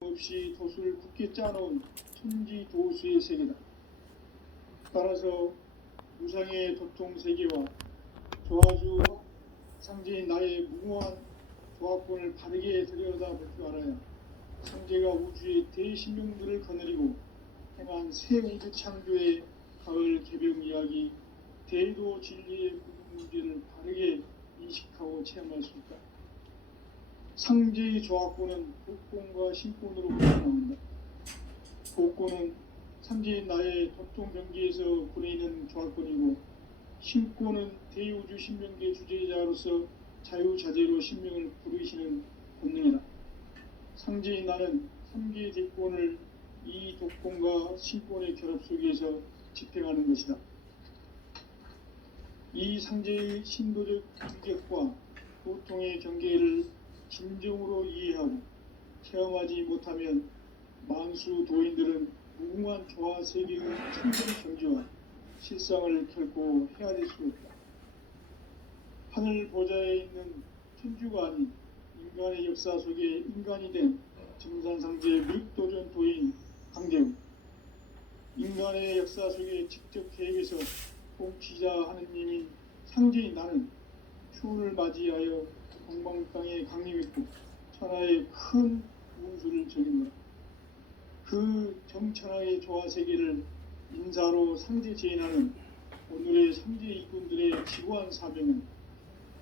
없이 도수를 굳게 짜놓은 천지도수의 세계다. 따라서 무상의 도통세계와 조화주 상제인 나의 무궁한 조합권을 바르게 들여다볼 줄 알아야 상제가 우주의 대신명들을 거느리고 행한 새 우주 창조의 가을 개벽 이야기, 대도 진리의 문제를 바르게 인식하고 체험할 수 있다. 상제의 조합권은 복권과 신권으로부터 나온다. 복권은 상제인 나의 도통 경계에서 보내는 조합권이고, 신권은 대우주 신명계 주제자로서 자유자재로 신명을 부르시는 본능이다. 상제인 나는 3개의 대권을 이 독권과 신권의 결합 속에서 집행하는 것이다. 이 상제의 신도적 인격과 보통의 경계를 진정으로 이해하고 체험하지 못하면 만수 도인들은 무궁한 조화 세계의 천정 경지와 실상을 결코 헤아릴 수 없다. 하늘 보좌에 있는 천주가 아닌 인간의 역사 속에 인간이 된 증산상제 믹도전 도인 강대우, 인간의 역사 속에 직접 계획해서 통치자 하느님인 상제인 나는 추운을 맞이하여 동방땅에 강림했고 천하의 큰 운수를 적인 것. 그 정천하의 조화세계를 인사로 상제 제인하는 오늘의 상제 일꾼들의 지구한 사명은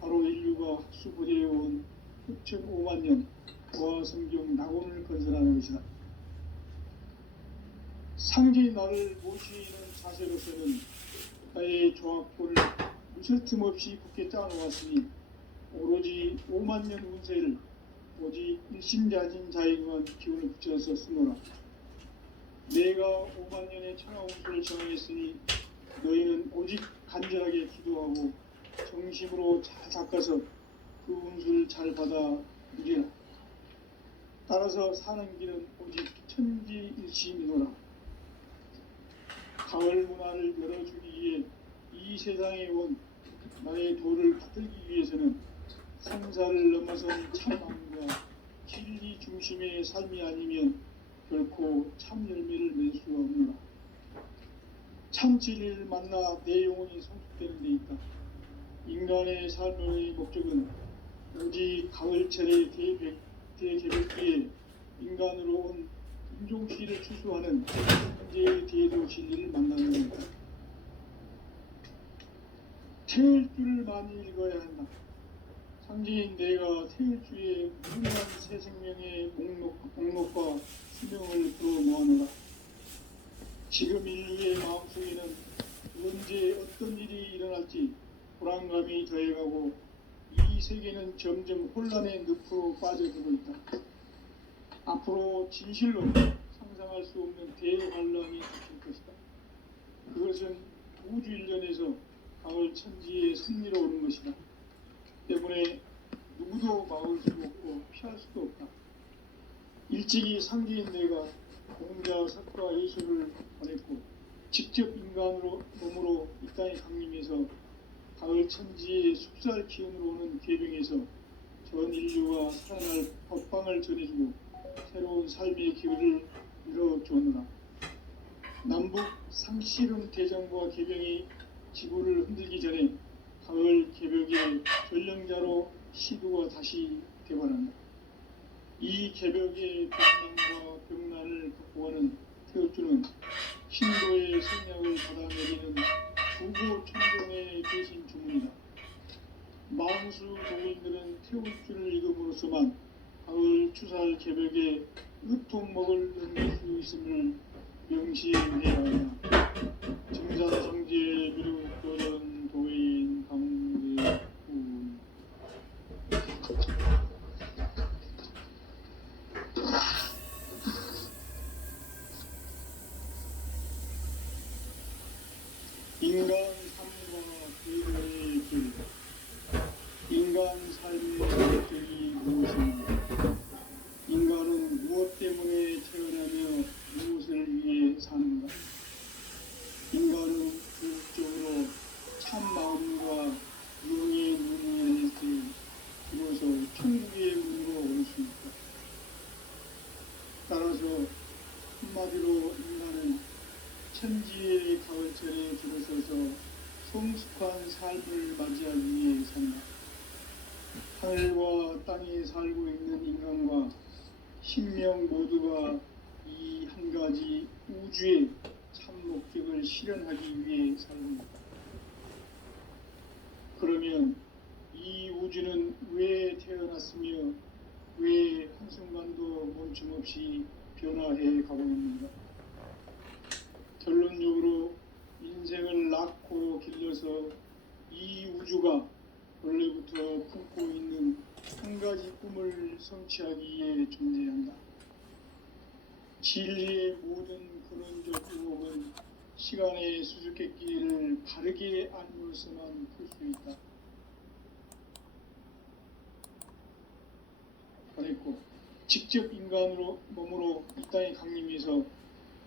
바로 인류가 학수부대해온 6,500만 년 조화성경 낙원을 건설하는 것이다. 상제인 나를 모시는 자세로서는 나의 조합권을 무술 틈 없이 굳게 짜놓았으니 오로지 5만 년 운세를 오직 일심자진 자에게만 기운을 붙여서 쓰노라. 내가 5만 년의 천하 운수를 정했으니 너희는 오직 간절하게 기도하고 정심으로 잘 닦아서 그 운수를 잘 받아 누리라. 따라서 사는 길은 오직 천지일심이노라. 가을 문화를 열어주기 위해 이 세상에 온 나의 도를 받들기 위해서는 성사를 넘어선 참마음과 진리 중심의 삶이 아니면 결코 참 열매를 맺을 수가 없노라. 참 진리를 만나 내 영혼이 성숙되는 데 있다. 인간의 삶의 목적은 오직 가을철의 대개벽기에 인간으로 온 인종시를 추수하는 현재의 대도 진리를 만나는 것이다. 태일주를 많이 읽어야 한다. 상제인 내가 태일주의 무궁한 새 생명의 목록과 수명을 불어 모아노라. 지금 인류의 마음속에는 언제 어떤 일이 일어날지 불안감이 더해가고 이 세계는 점점 혼란의 늪으로 빠져들고 있다. 앞으로 진실로 상상할 수 없는 대환란이 닥칠 것이다. 그것은 우주 일련에서 가을 천지의 승리로 오는 것이다. 때문에 누구도 막을 수 없고 피할 수도 없다. 일찍이 상제인 내가 공자, 석과 예수를 보냈고 직접 인간으로 몸으로 이 땅에 강림해서 가을 천지의 숲살 기운으로 오는 계병에서 전 인류가 살아날 법방을 전해주고 새로운 삶의 기회를 이뤄주었노라. 남북 상씨름 대장과 계병이 지구를 흔들기 전에 가을 개벽의 전령자로 시도가 다시 되관한다. 이 개벽의 병난과 병난을 극복하는 태엽주는 신도의 성약을 받아내리는 부고 천종의 대신 주문이다. 만수 도민들은 태엽주를 읽음으로써만 가을 추살 개벽의 으통목을 넘길 수 있음을 명시해야 한다. 증산성지의 미륵 도전 도인 강대우. 인간 삶과 대도의 길. 인간 삶의 목적이 무엇인가? 인간은 무엇 때문에 태어나며 무엇을 위해 사는가? 인간은 궁극적으로 참 마음과 영의 눈을 열 때 비로소 천국의 문으로 올 수 있다. 따라서 한마디로 인간은 천지의 가을철에 들어서서 성숙한 삶을 맞이하기 위해 산다. 하늘과 땅에 살고 있는 인간과 신명 모두가 이 한 가지 우주의 참 목적을 실현하기 위해 살고 있다. 그러면 이 우주는 왜 태어났으며 왜 한순간도 멈춤없이 변화해 가고 있는가? 결론적으로 인생을 낳고 길러서 이 우주가 원래부터 품고 있는 한 가지 꿈을 성취하기 위해 존재한다. 진리의 모든 근원적 의혹은 시간의 수수께끼를 바르게 알므로서만 풀 수 있다. 그랬고 직접 인간으로 몸으로 이 땅에 강림해서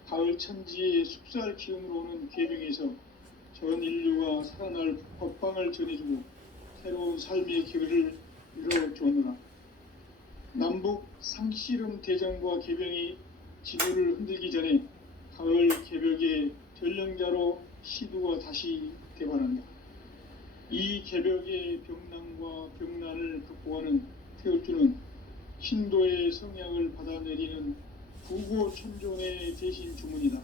가을 천지의 숲살 기운으로 오는 계명에서 전 인류가 살아날 법방을 전해주고 새로운 삶의 길을 열어주느라. 남북 상씨름 대전과 개병이 지도를 흔들기 전에 가을 개벽의 전령자로 시두가 다시 대반한다. 이 개벽의 병난과 병난을 극복하는 태울주는 신도의 성향을 받아내리는 부고천존의 대신 주문이다.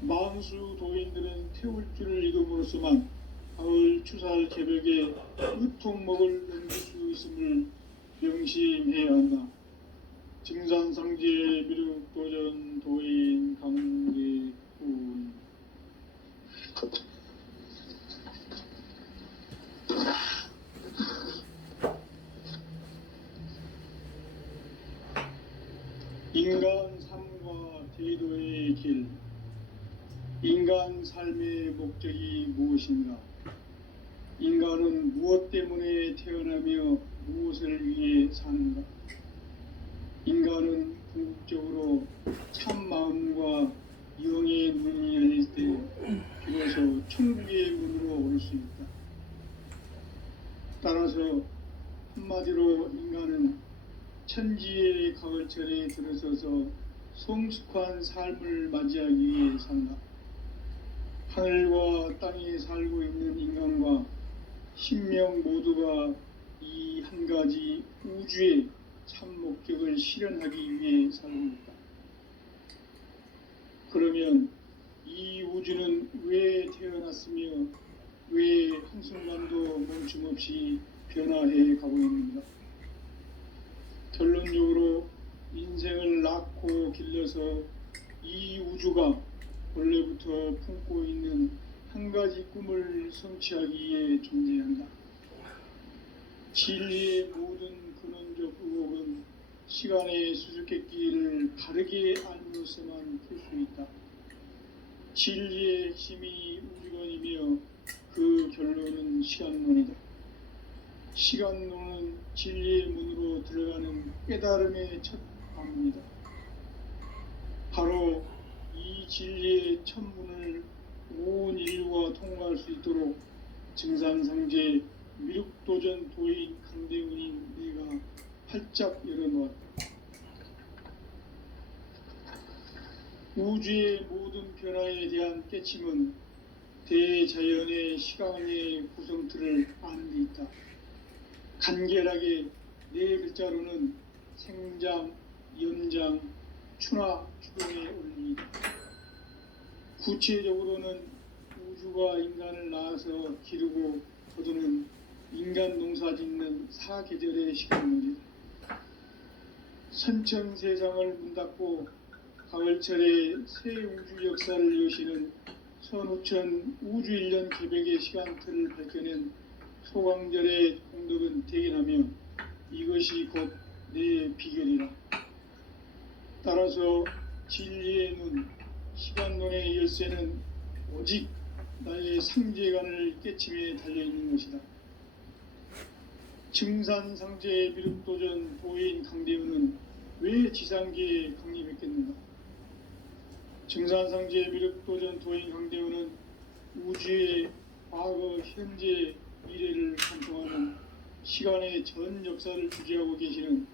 만수 도인들은 태울주를 이름으로서만 가을 추살 개벽의 으통목을 넘길 수 있음을 명심해야 한다. 증산상제 미륵도전 도인 강대훈. 인간 삶과 대도의 길. 인간 삶의 목적이 무엇인가? 인간은 무엇 때문에 태어나며 무엇을 위해 사는가? 인간은 궁극적으로 참 마음과 영의 문이 열릴 때 비로소 천국의 문으로 올 수 있다. 따라서 한마디로 인간은 천지의 가을철에 들어서서 성숙한 삶을 맞이하기 위해 산다. 하늘과 땅에 살고 있는 인간과 신명 모두가 이 한 가지 우주의 참 목적을 실현하기 위해 살고 있다. 그러면 이 우주는 왜 태어났으며 왜 한순간도 멈춤없이 변화해 가고 있는가? 결론적으로 인생을 낳고 길러서 이 우주가 원래부터 품고 있는 한 가지 꿈을 성취하기 위해 존재한다. 진리의 모든 근원적 의혹은 시간의 수수께끼를 바르게 알므로서만 풀 수 있다. 진리의 핵심이 우주론이며 그 결론은 시간론이다. 시간론은 진리의 문으로 들어가는 깨달음의 첫 방문이다. 바로 이 진리의 첫 문을 온 인류가 통과할 수 있도록 증산상제 미륵도전 도인 강대훈이 우리가 활짝 열어놓았다. 우주의 모든 변화에 대한 깨침은 대자연의 시간의 구성틀을 아는 데 있다. 간결하게 네 글자로는 생장, 연장, 추나 추동의 원리이다. 구체적으로는 우주가 인간을 낳아서 기르고 거두는 인간 농사 짓는 사계절의 시간론이다. 선천세상을 문닫고 가을철에 새 우주 역사를 여시는 선우천 우주일년 개벽의 시간틀을 밝혀낸 소강절의 공덕은 대견하며 이것이 곧 내 비결이라. 따라서 진리의 눈, 시간론의 열쇠는 오직 나의 상제관을 깨침에 달려있는 것이다. 증산상제 미륵도전 도인 강대훈은 왜 지상계에 강림했겠는가? 증산상제 미륵도전 도인 강대훈은 우주의 과거, 현재, 미래를 관통하는 시간의 전 역사를 주재하고 계시는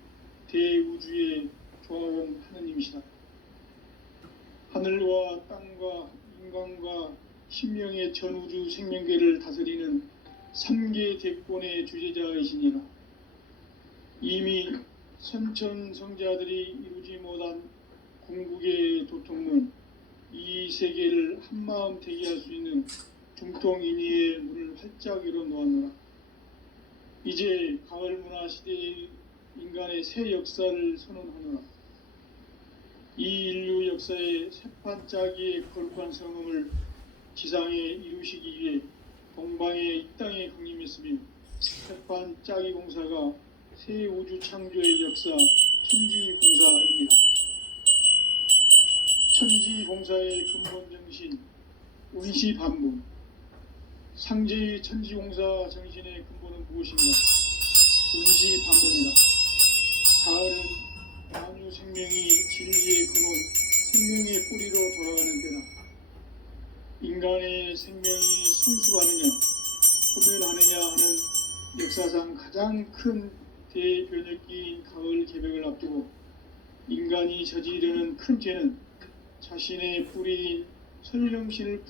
대우주의 조아온 하느님이시다. 하늘과 땅과 인간과 신명의 전우주 생명계를 다스리는 3계 대권의 주제자이시니라. 이미 선천성자들이 이루지 못한 궁극의 도통은 이 세계를 한마음 되게 할 수 있는 중통인의의 문을 활짝 열어놓았노라. 이제 가을 문화 시대의 인간의 새 역사를 선언하노라. 이 인류 역사의 새판짜기의 거룩한 성음을 지상에 이루시기 위해 동방의 이 땅에 강림했으며 새판짜기 공사가 새 우주 창조의 역사 천지공사입니다. 천지공사의 근본 정신 운시반복. 상제의 천지공사 정신의 근본은 무엇인가? 운시반복이다. 가을은 만유 생명이 진리의 근원, 생명의 뿌리로 돌아가는 때다. 인간의 생명이 성숙하느냐, 소멸하느냐 하는 역사상 가장 큰 대변혁기인 가을 개벽을 앞두고 인간이 저지르는 큰 죄는 자신의 뿌리인 설령신을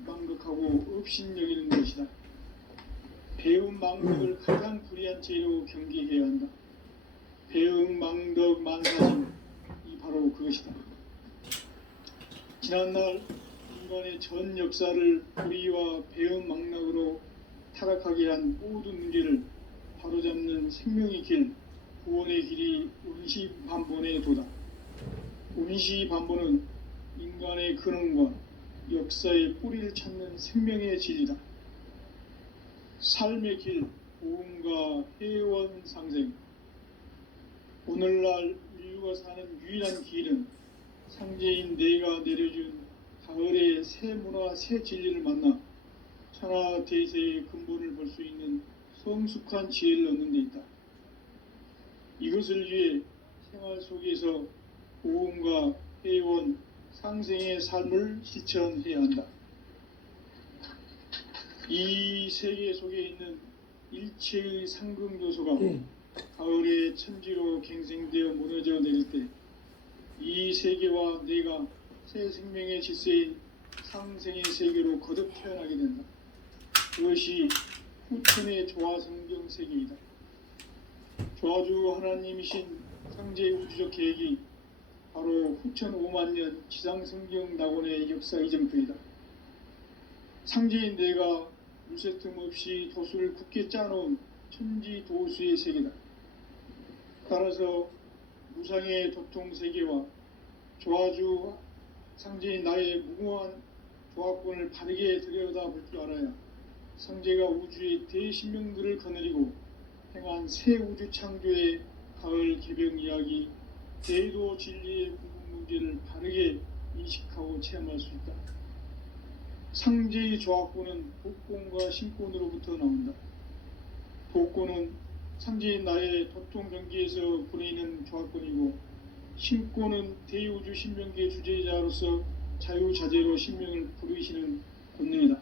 망극하고 업신여기는 것이다. 배움 망덕을 가장 불의한 죄로 경계해야 한다. 배움 망덕 만사진, 이 바로 그것이다. 지난날 인간의 전 역사를 불의와 배움 망락으로 타락하게 한 모든 문제를 바로잡는 생명의 길, 구원의 길이 운시반본의 도다. 운시반본은 인간의 근원과 역사의 뿌리를 찾는 생명의 질이다. 삶의 길, 보험과 회원 상생. 오늘날 인류가 사는 유일한 길은 상제인 내가 내려준 가을의 새 문화, 새 진리를 만나 천하 대세의 근본을 볼 수 있는 성숙한 지혜를 얻는 데 있다. 이것을 위해 생활 속에서 보험과 회원, 상생의 삶을 실천해야 한다. 이 세계 속에 있는 일체의 상금 요소가 가을의 천지로 갱생되어 무너져 내릴 때 이 세계와 내가 새 생명의 질서인 상생의 세계로 거듭 태어나게 된다. 그것이 후천의 조화성경 세계이다. 조화주 하나님이신 상제 우주적 계획이 바로 후천 5만년 지상성경 낙원의 역사 이정표이다. 상제인 내가 물새 틈 없이 도수를 굳게 짜놓은 천지 도수의 세계다. 따라서 무상의 도통 세계와 조화주 상제인 나의 무궁한 조화권을 바르게 들여다볼 줄 알아야 상제가 우주의 대신명들을 거느리고 행한 새 우주 창조의 가을 개벽 이야기, 대도 진리의 구분 문제를 바르게 인식하고 체험할 수 있다. 상제의 조화권은 복권과 신권으로부터 나온다. 복권은 상제인 나의 도통 경계에서 보내는 조화권이고, 신권은 대우주 신명계 주제자로서 자유자재로 신명을 부르시는 권능이다.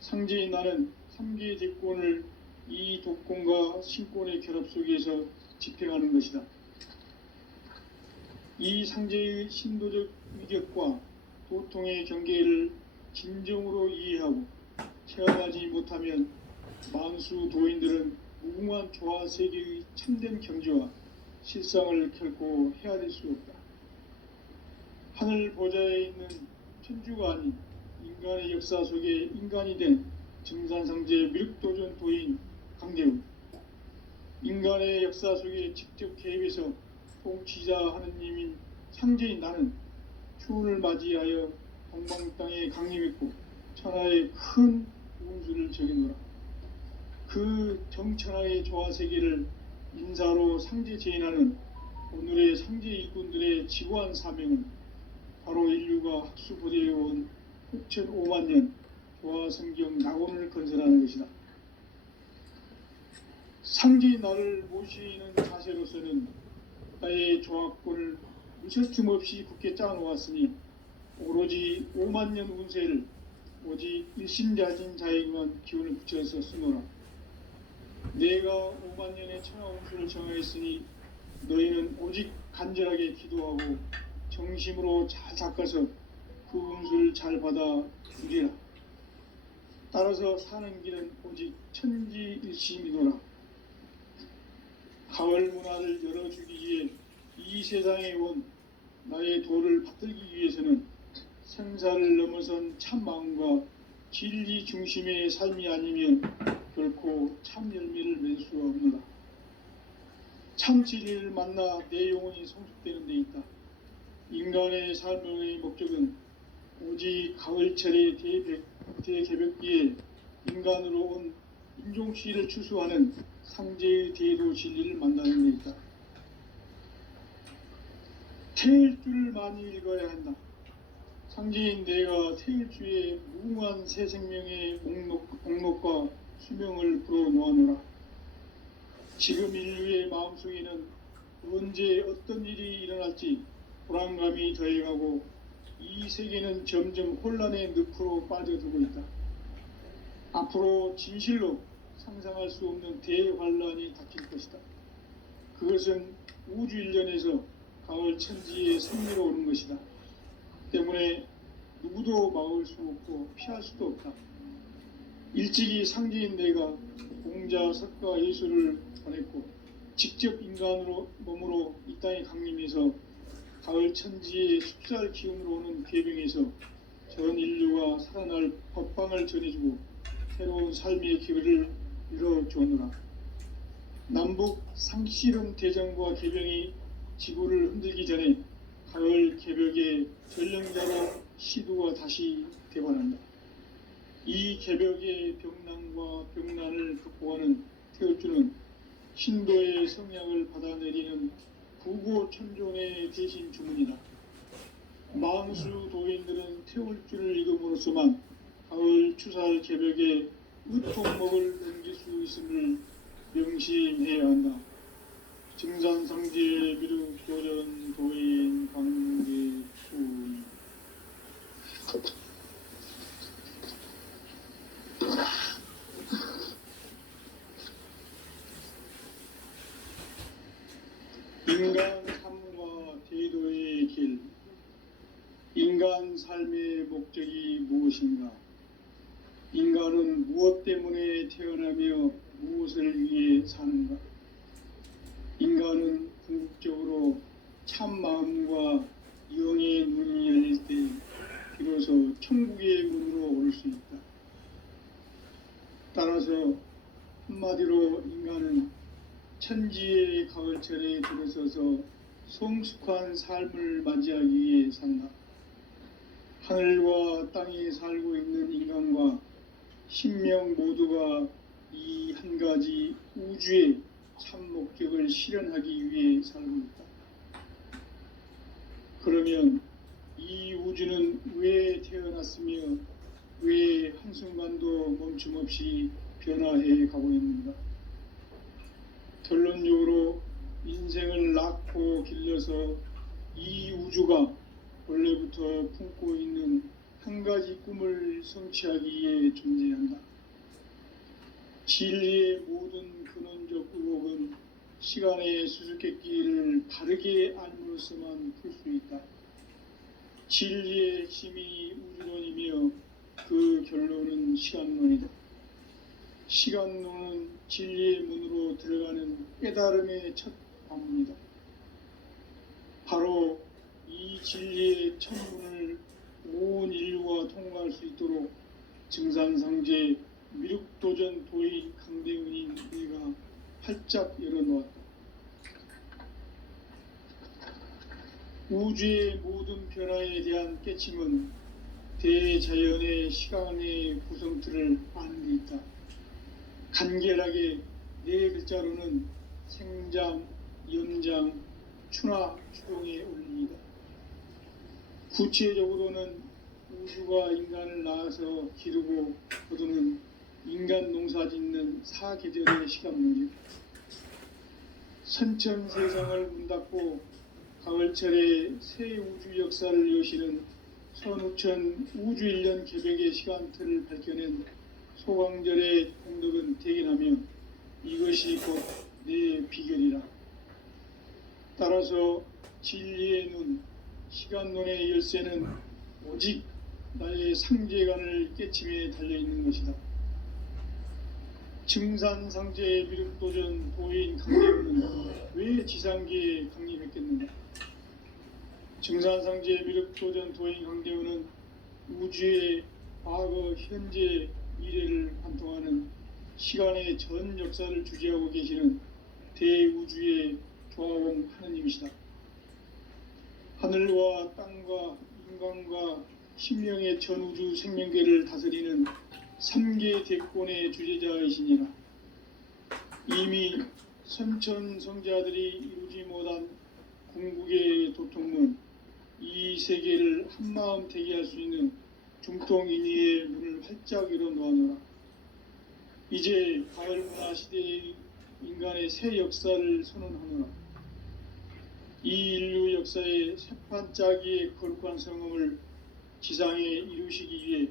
상제인 나는 3계 대권을 이 독권과 신권의 결합 속에서 집행하는 것이다. 이 상제의 신도적 위격과 도통의 경계를 진정으로 이해하고 체험하지 못하면 만수 도인들은 무궁한 조화 세계의 참된 경지와 실상을 결코 헤아릴 수 없다. 하늘 보좌에 있는 천주가 아닌 인간의 역사 속에 인간이 된 증산상제 미륵도전 도인 강대우, 인간의 역사 속에 직접 개입해서 통치자 하느님인 상제인 나는 추운을 맞이하여 동방 땅에 강림했고 천하의 큰 운수를 적이노라. 그 정천하의 조화세계를 인사로 상제 제인하는 오늘의 상제 일꾼들의 지고한 사명은 바로 인류가 학수부대해온 후천 5만년 조화성경 낙원을 건설하는 것이다. 상제인 나를 모시는 자세로서는 나의 조화권을 무쇠 틈 없이 굳게 짜놓았으니 오로지 5만년 운세를 오직 일심자진 자에게만 기운을 붙여서 쓰노라. 내가 5만년의 천하 운수를 정하였으니 너희는 오직 간절하게 기도하고 정심으로 잘 닦아서 그 은수를 잘 받아 주리라. 따라서 사는 길은 오직 천지일심이노라. 가을 문화를 열어주기 위해 이 세상에 온 나의 도를 받들기 위해서는 생사를 넘어선 참 마음과 진리 중심의 삶이 아니면 결코 참 열매를 맺을 수가 없노라. 참 진리를 만나 내 영혼이 성숙되는 데 있다. 인간의 삶의 목적은 오직 가을철의 대개벽기에 인간으로 온 인종시를 추수하는 상제의 대도 진리를 만나는 데 있다. 태일주를 많이 읽어야 한다. 상제인 내가 태일주의 무궁한 새 생명의 목록과 수명을 불어놓아노라. 지금 인류의 마음속에는 언제 어떤 일이 일어날지 불안감이 더해가고 이 세계는 점점 혼란의 늪으로 빠져들고 있다. 앞으로 진실로 상상할 수 없는 대환란이 닥칠 것이다. 그것은 우주 일련에서 가을 천지에 승리로오는 것이다. 때문에 누구도 막을 수 없고 피할 수도 없다. 일찍이 상제인 내가 공자, 석가, 예수를 보냈고 직접 인간으로 몸으로 이 땅에 강림해서 가을 천지의 숫살 기운으로 오는 궤병에서 전 인류가 살아날 법방을 전해주고 새로운 삶의 기회를 이뤄주었노라. 남북 상실은 대전과 개병이 지구를 흔들기 전에 가을 개벽의 전령자로 시도가 다시 되관한다. 이 개벽의 병난과 병난을 극복하는 태울주는 신도의 성향을 받아내리는 부고천존의 대신 주문이다. 만수 도인들은 태울주를 읽음으로써만 가을 추살 개벽에 의통목을 넘길 수 있음을 명심해야 한다. 증산상제 미륵 교전 도인 광대수. 인간 삶과 대도의 길. 인간 삶의 목적이 무엇인가? 인간은 무엇 때문에 태어나며 무엇을 위해 사는가? 인간은 궁극적으로 참 마음과 영의 문이 열릴 때 비로소 천국의 문으로 오를 수 있다. 따라서 한마디로 인간은 천지의 가을철에 들어서서 성숙한 삶을 맞이하기 위해 산다. 하늘과 땅에 살고 있는 인간과 신명 모두가 이 한 가지 우주의 참 목적을 실현하기 위해 살고 있다. 그러면 이 우주는 왜 태어났으며 왜 한순간도 멈춤없이 변화해 가고 있는가? 결론적으로 인생을 낳고 길러서 이 우주가 원래부터 품고 있는 한 가지 꿈을 성취하기 위해 존재한다. 진리의 모든 근원적 의혹은 시간의 수수께끼를 바르게 알므로서만 풀 수 있다. 진리의 핵심이 우주론이며 그 결론은 시간론이다. 시간론은 진리의 문으로 들어가는 깨달음의 첫 관문이다. 바로 이 진리의 첫 문을 온 인류가 통과할 수 있도록 증산상제 미륵도전 도의 강대은인 내가 활짝 열어놓았다. 우주의 모든 변화에 대한 깨침은 대자연의 시간의 구성틀을 아는 데 있다. 간결하게 네 글자로는 생장, 연장, 추나 추동의 원리이다. 구체적으로는 우주가 인간을 낳아서 기르고 거두는 인간 농사 짓는 사계절의 시간문이다. 선천 세상을 문 닫고 가을철에 새 우주 역사를 여시는 선우천 우주일년 개벽의 시간틀을 밝혀낸 소강절의 공덕은 대견하며 이것이 곧 내 비결이라. 따라서 진리의 눈, 시간론의 열쇠는 오직 나의 상제관을 깨침에 달려있는 것이다. 증산상제의 미륵도전 도인 강대우는 왜 지상계에 강림했겠는가? 증산상제의 미륵도전 도인 강대우는 우주의 과거, 현재, 미래를 관통하는 시간의 전 역사를 주재하고 계시는 대우주의 조화원 하느님이시다. 하늘과 땅과 인간과 신명의 전우주 생명계를 다스리는 3계 대권의 주재자이시니라. 이미 선천성자들이 이루지 못한 궁극의 도통문, 이 세계를 한마음 대기할 수 있는 중통인의의 문을 활짝 열어 놓아노라. 이제 가을문화 시대의 인간의 새 역사를 선언하노라. 이 인류 역사의 새판짜기의 거룩한 성음을 지상에 이루시기 위해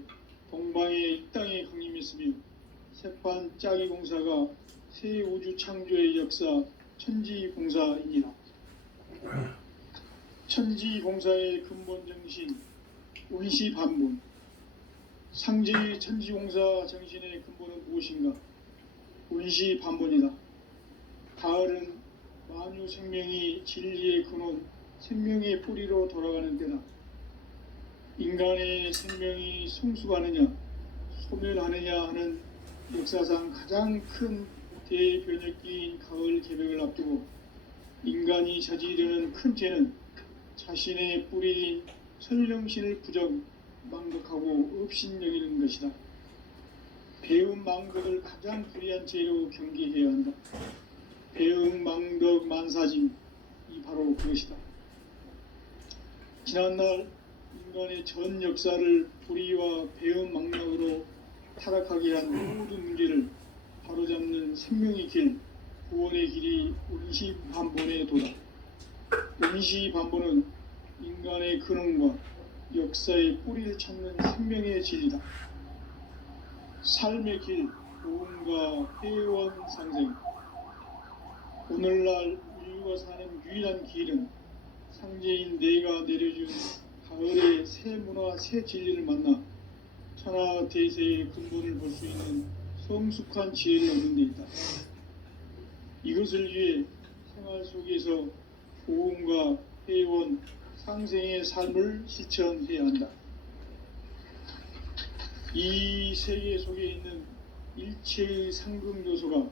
동방의 이 땅에 강림했으며 새판짜기 공사가 새 우주 창조의 역사 천지공사이니라. 천지공사의 근본 정신 운시반본. 상제의 천지공사 정신의 근본은 무엇인가? 운시반본이다. 가을은 만유 생명이 진리의 근원, 생명의 뿌리로 돌아가는 때다. 인간의 생명이 성숙하느냐, 소멸하느냐 하는 역사상 가장 큰 대변혁기인 가을 개벽을 앞두고 인간이 저지르는 큰 죄는 자신의 뿌리인 설령신을 부정, 망덕하고 업신여기는 것이다. 배움 망덕을 가장 불의한 죄로 경계해야 한다. 배움 망덕 만사짐이 바로 그것이다. 지난날 인간의 전 역사를 불의와 배움 망덕으로 타락하게 한 모든 문제를 바로잡는 생명의 길, 구원의 길이 운시반본의 도다. 운시반본은 인간의 근원과 역사의 뿌리를 찾는 생명의 진리다. 삶의 길, 도움과 회원 상생. 오늘날 인류가 사는 유일한 길은 상제인 내가 내려준 가을의 새 문화, 새 진리를 만나 천하 대세의 근본을 볼 수 있는 성숙한 지혜를 얻는 데 있다. 이것을 위해 생활 속에서 도움과 회원, 상생의 삶을 실천해야 한다. 이 세계 속에 있는 일체의 상금 요소가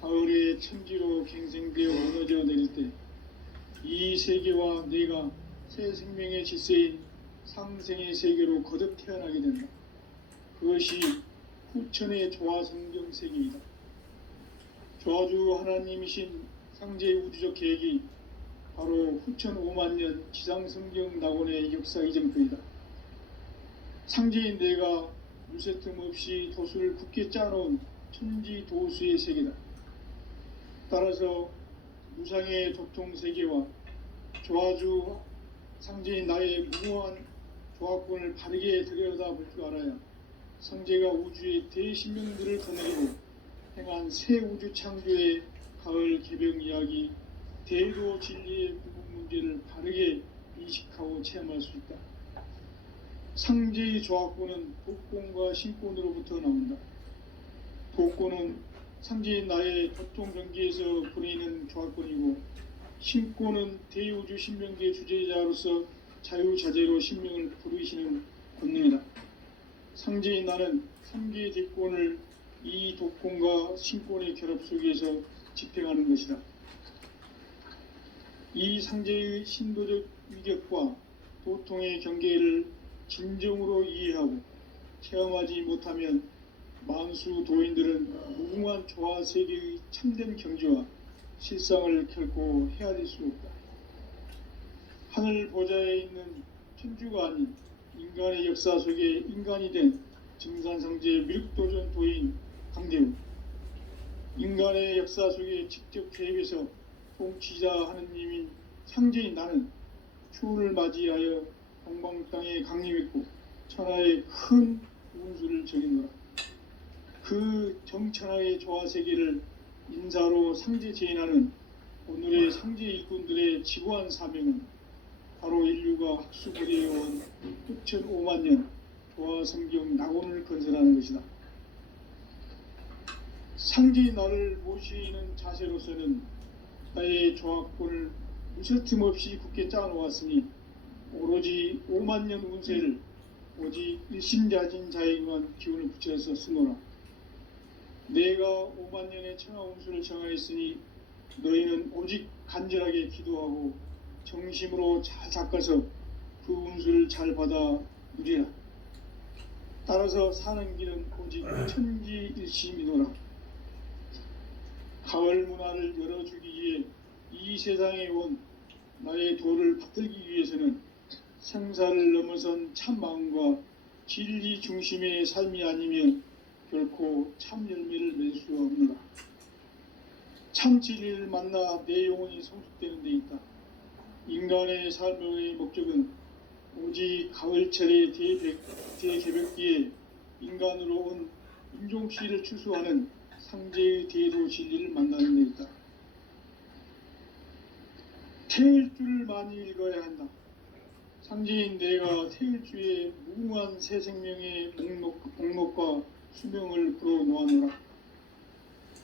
가을의 천지로 갱생되어 무너져 내릴 때 이 세계와 내가 새 생명의 질서인 상생의 세계로 거듭 태어나게 된다. 그것이 후천의 조화성경 세계이다. 조화주 하나님이신 상제의 우주적 계획이 바로 후천 5만년 지상성경 낙원의 역사 이전표이다. 상제인 내가 물새틈 없이 도수를 굳게 짜놓은 천지 도수의 세계다. 따라서 무상의 도통 세계와 조화주 상제인 나의 무모한 조화권을 바르게 들여다볼 줄 알아야 상제가 우주의 대신명들을 거느리고 행한 새 우주 창조의 가을 개벽 이야기, 대도 진리의 구분 문제를 바르게 인식하고 체험할 수 있다. 상제의 조화권은 복권과 신권으로부터 나온다. 복권은 상제인 나의 도통 경계에서 보내는 조화권이고, 신권은 대우주 신명계 주제자로서 자유자재로 신명을 부르시는 권능이다. 상제인 나는 3개 대권을 이 도권과 신권의 결합 속에서 집행하는 것이다. 이 상제의 신도적 위격과 도통의 경계를 진정으로 이해하고 체험하지 못하면 만수 도인들은 무궁한 조화 세계의 참된 경지와 실상을 결코 헤아릴 수 없다. 하늘 보좌에 있는 천주가 아닌 인간의 역사 속에 인간이 된 증산상제 미륵도전 도인 강대우. 인간의 역사 속에 직접 개입해서 통치자 하느님인 상제인 나는 추운을 맞이하여 동방 땅에 강림했고 천하의 큰 운수를 적이노라. 그 정천하의 조화 세계를 인사로 상제 제인하는 오늘의 상제 일꾼들의 지고한 사명은 바로 인류가 학습을 해온 6,5만 년 조화성경 낙원을 건설하는 것이다. 상제의 나를 모시는 자세로서는 나의 조합권을 무설틈 없이 굳게 짜놓았으니 오로지 5만 년 운세를 오직 일심자진 자에게만 기운을 붙여서 쓰노라. 내가 5만 년의 천하 운수를 정하였으니 너희는 오직 간절하게 기도하고 정심으로 잘 닦아서 그 운수를 잘 받아 누리라. 따라서 사는 길은 오직 천지일심이노라. 가을 문화를 열어주기 위해 이 세상에 온 나의 도를 받들기 위해서는 생사를 넘어선 참 마음과 진리 중심의 삶이 아니면 결코 참 열매를 맺을 수 없노라. 참 진리를 만나 내 영혼이 성숙되는 데 있다. 인간의 삶의 목적은 오직 가을철의 대개벽기에 인간으로 온 인종씨를 추수하는 상제의 대도 진리를 만나는 데 있다. 태일주를 많이 읽어야 한다. 상제인 내가 태일주의 무궁한 새 생명의 목록과 수명을 풀어놓아노라.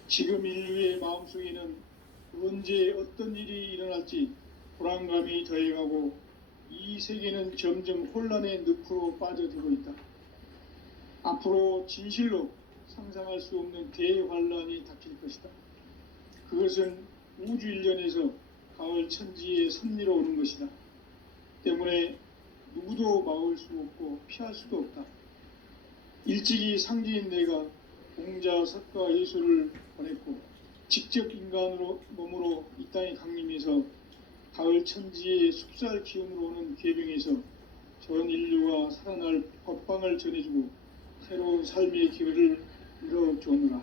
지금 인류의 마음속에는 언제 어떤 일이 일어날지 불안감이 더해가고 이 세계는 점점 혼란의 늪으로 빠져들고 있다. 앞으로 진실로 상상할 수 없는 대환란이 닥칠 것이다. 그것은 우주 일련에서 가을 천지의 섭리로 오는 것이다. 때문에 누구도 막을 수 없고 피할 수도 없다. 일찍이 상제인 내가 공자, 석가, 예수를 보냈고 직접 인간으로 몸으로 이 땅에 강림해서 가을 천지의 숲살 기운으로 오는 계병에서 전 인류가 살아날 법방을 전해주고 새로운 삶의 기회를 이뤄주느라.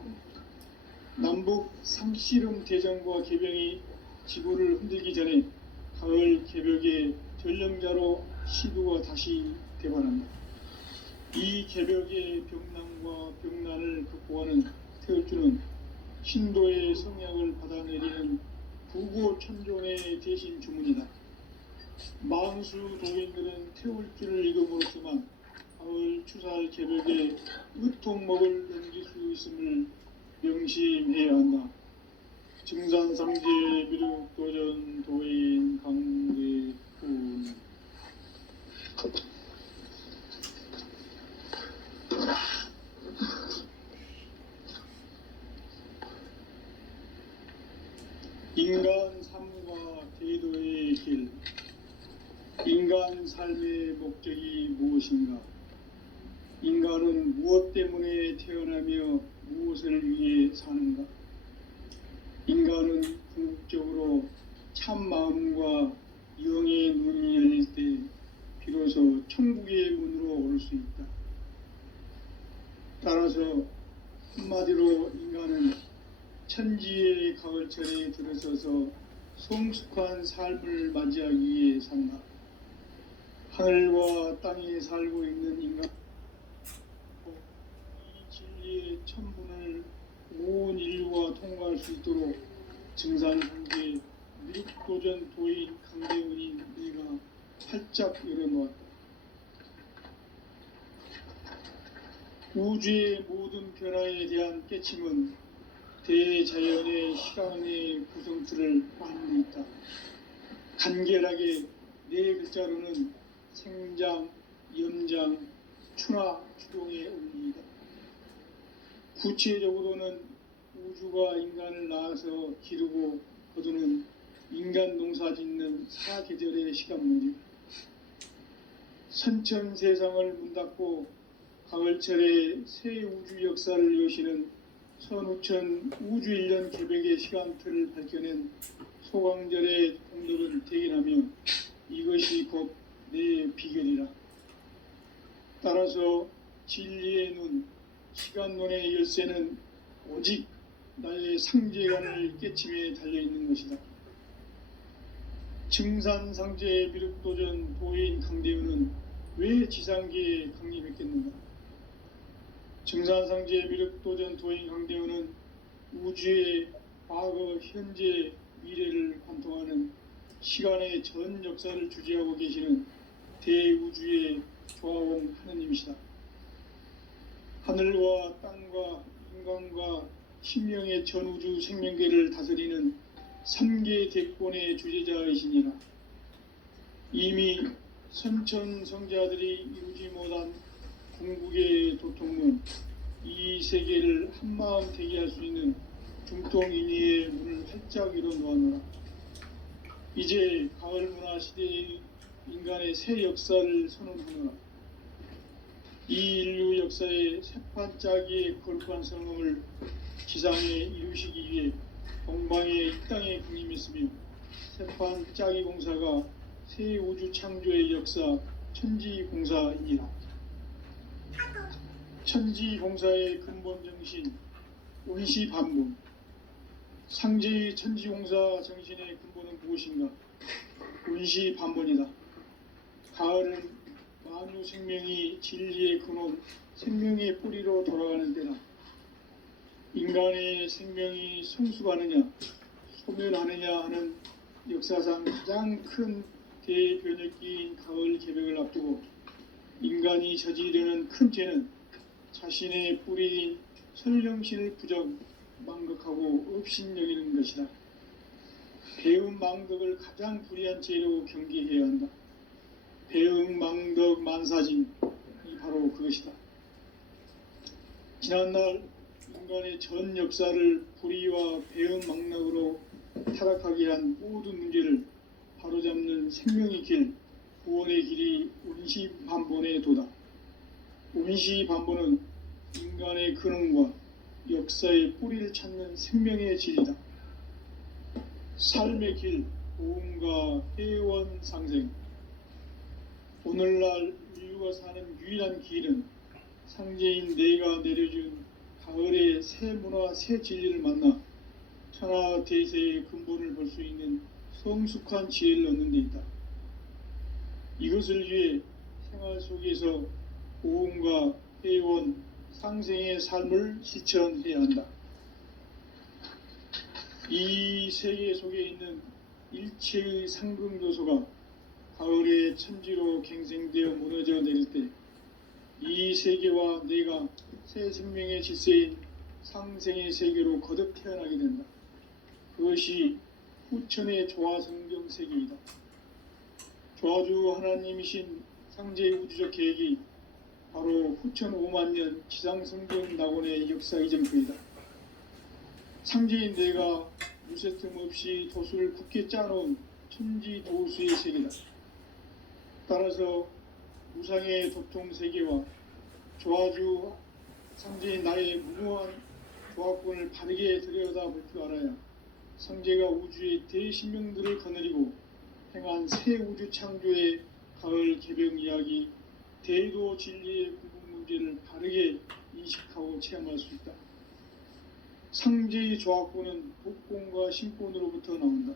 남북 상씨름 대전과 계병이 지구를 흔들기 전에 가을 개벽의 전령자로 시도가 다시 되관한다. 이 개벽의 병난과 병난을 극복하는 태울주는 신도의 성약을 받아내리는 부고천존의 대신 주문이다. 만수 도인들은 태울주를 읽음으로써만 가을 추살 개벽의 으통목을 넘길 수 있음을 명심해야 한다. 증산상제 미륵 도전 도인 강대군. 인간 삶과 대도의 길. 인간 삶의 목적이 무엇인가? 인간은 무엇 때문에 태어나며 무엇을 위해 사는가? 인간은 궁극적으로 참 마음과 영의 눈이 열릴 때 비로소 천국의 문으로 오를 수 있다. 따라서 한마디로 인간은 천지의 가을철에 들어서서 성숙한 삶을 맞이하기 위해 산다. 하늘과 땅에 살고 있는 인간, 이 진리의 천문을 온 인류가 통과할 수 있도록 증산상제 미륵도전 도인 강대훈이 내가 활짝 열어놓았다. 우주의 모든 변화에 대한 깨침은 대자연의 시간의 구성틀을 만들고 있다. 간결하게 네 글자로는 생장, 염장, 추나, 추동의 원리이다. 구체적으로는 우주가 인간을 낳아서 기르고 거두는 인간 농사 짓는 사계절의 시간 문제. 선천 세상을 문 닫고 가을철에 새 우주 역사를 여시는 선우천 우주 일년 개벽의 시간틀을 밝혀낸 소강절의 공덕을 대견하며 이것이 곧 내 비결이라. 따라서 진리의 눈, 시간론의 열쇠는 오직 나의 상제관을 깨침에 달려있는 것이다. 증산상제 미륵도전 도인 강대훈은 왜 지상계에 강림했겠는가? 증산상제 미륵도전 도인 강대훈은 우주의 과거, 현재, 미래를 관통하는 시간의 전 역사를 주재하고 계시는 대우주의 조화원 하느님이시다. 하늘과 땅과 인간과 신명의 전우주 생명계를 다스리는 3계 대권의 주재자이시니라. 이미 선천성자들이 이루지 못한 궁극의 도통문, 이 세계를 한마음 되게 할 수 있는 중통인의의 문을 활짝 열어놓아노라. 이제 가을 문화 시대의 인간의 새 역사를 선언하노라. 이 인류 역사의 새판짜기의 거룩한 성음을 지상에 이루시기 위해 동방의 이 땅에 군림했으며 새판짜기 공사가 새 우주 창조의 역사 천지공사이니라. 천지공사의 근본 정신 운시반문. 상제의 천지공사 정신의 근본은 무엇인가? 운시반문이다. 가을은 만유 생명이 진리의 근원, 생명의 뿌리로 돌아가는 때다. 인간의 생명이 성숙하느냐, 소멸하느냐 하는 역사상 가장 큰 대변혁기인 가을 개벽을 앞두고 인간이 저지르는 큰 죄는 자신의 뿌리인 설령신을 부정, 망극하고 업신여기는 것이다. 배음 망덕을 가장 불의한 죄로 경계해야 한다. 배음 망덕 만사진이 바로 그것이다. 지난날 인간의 전 역사를 불의와 배음 망덕으로 타락하게 한 모든 문제를 바로잡는 생명의 길, 구원의 길이 운시반본의 도다. 운시반본은 인간의 근원과 역사의 뿌리를 찾는 생명의 질이다. 삶의 길, 보험과 회원 상생. 오늘날 인류가 사는 유일한 길은 상제인 내가 내려준 가을의 새 문화, 새 진리를 만나 천하 대세의 근본을 볼 수 있는 성숙한 지혜를 얻는 데 있다. 이것을 위해 생활 속에서 보험과 회원, 상생의 삶을 실천해야 한다. 이 세계 속에 있는 일체의 상승요소가 가을의 천지로 갱생되어 무너져 내릴 때 이 세계와 내가 새 생명의 질서인 상생의 세계로 거듭 태어나게 된다. 그것이 후천의 조화성경 세계이다. 조화주 하나님이신 상제의 우주적 계획이 바로 후천 5만 년 지상성경 낙원의 역사 이전표이다. 상제인 내가 무쇠 틈 없이 도수를 굳게 짜놓은 천지도수의 세계다. 따라서 무상의 도통 세계와 조화주 상제인 나의 무모한 조합권을 바르게 들여다볼 줄 알아야 상제가 우주의 대신명들을 거느리고 행한 새 우주 창조의 가을 개벽 이야기, 대도 진리의 구분 문제를 바르게 인식하고 체험할 수 있다. 상제의 조합권은 독권과 신권으로부터 나온다.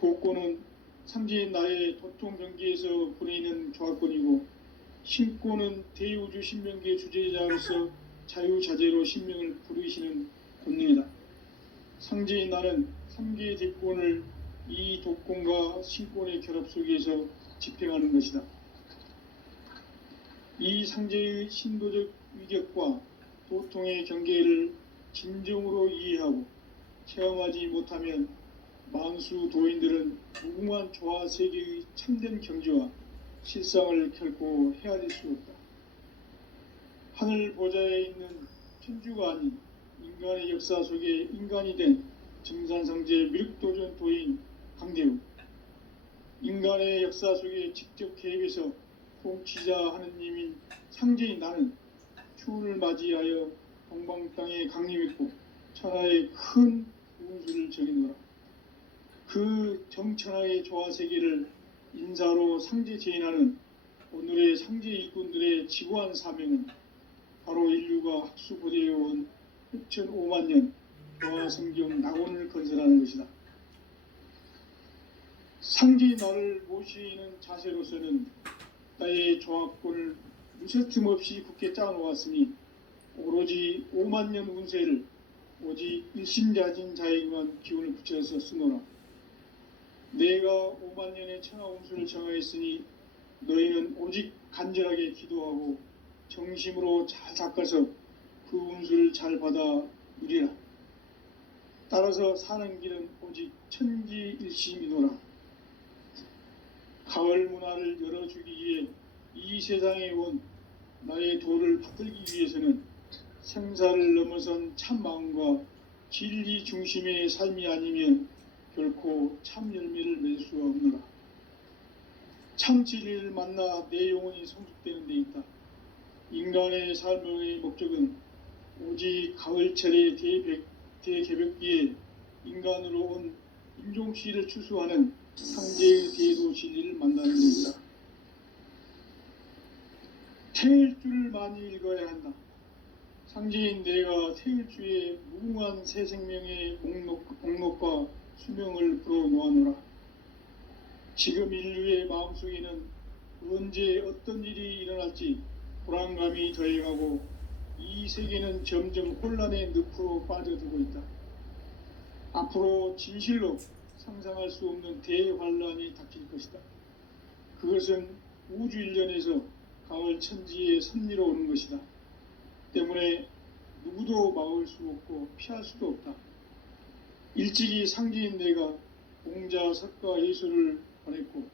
독권은 상제인 나의 도통 경계에서 보내는 조합권이고, 신권은 대우주 신명계 주제자로서 자유자재로 신명을 부르시는 권능이다. 상제인 나는 3개의 대권을 이 독권과 신권의 결합 속에서 집행하는 것이다. 이 상제의 신도적 위격과 도통의 경계를 진정으로 이해하고 체험하지 못하면 만수 도인들은 무궁한 조화 세계의 참된 경지와 실상을 결코 헤아릴 수 없다. 하늘 보좌에 있는 천주가 아닌 인간의 역사 속에 인간이 된 정산성제 미륵도전 도인 강대우, 인간의 역사 속에 직접 개입해서 통치자 하느님인 상제인 나는 추운을 맞이하여 동방 땅에 강림했고 천하의 큰 운수를 적이노라. 그 정천하의 조화 세계를 인사로 상제 제인하는 오늘의 상제 일꾼들의 지구한 사명은 바로 인류가 학수고대해온 6,5만 년 조화 성경 낙원을 건설하는 것이다. 상제의 나를 모시는 자세로서는 나의 조합권을 무쇠틈 없이 굳게 짜놓았으니 오로지 5만 년 운세를 오직 일심가진 자에게만 기운을 붙여서 쓰노라. 내가 5만 년의 천하 운수를 정하였으니 너희는 오직 간절하게 기도하고 정심으로 잘 닦아서 그 운수를 잘 받아 누리라. 따라서 사는 길은 오직 천지일심이노라. 가을 문화를 열어주기 위해 이 세상에 온 나의 도를 받들기 위해서는 생사를 넘어선 참 마음과 진리 중심의 삶이 아니면 결코 참 열매를 맺을 수가 없노라. 참 진리를 만나 내 영혼이 성숙되는 데 있다. 인간의 삶의 목적은 오직 가을철의 대개벽기에 인간으로 온 인종시를 추수하는 상제의 대도 진리를 만나는 데 있다. 태일 줄을 많이 읽어야 한다. 상제인 내가 태일주의 무궁한 새 생명의 목록과 수명을 불어놓아노라. 지금 인류의 마음속에는 언제 어떤 일이 일어날지 불안감이 더해가고 이 세계는 점점 혼란의 늪으로 빠져들고 있다. 앞으로 진실로 상상할 수 없는 대환란이 닥칠 것이다. 그것은 우주 일련에서 가을 천지의 섭리로 오는 것이다. 때문에 누구도 막을 수 없고 피할 수도 없다. 일찍이 상제인 내가 공자, 석가, 예수를 보냈고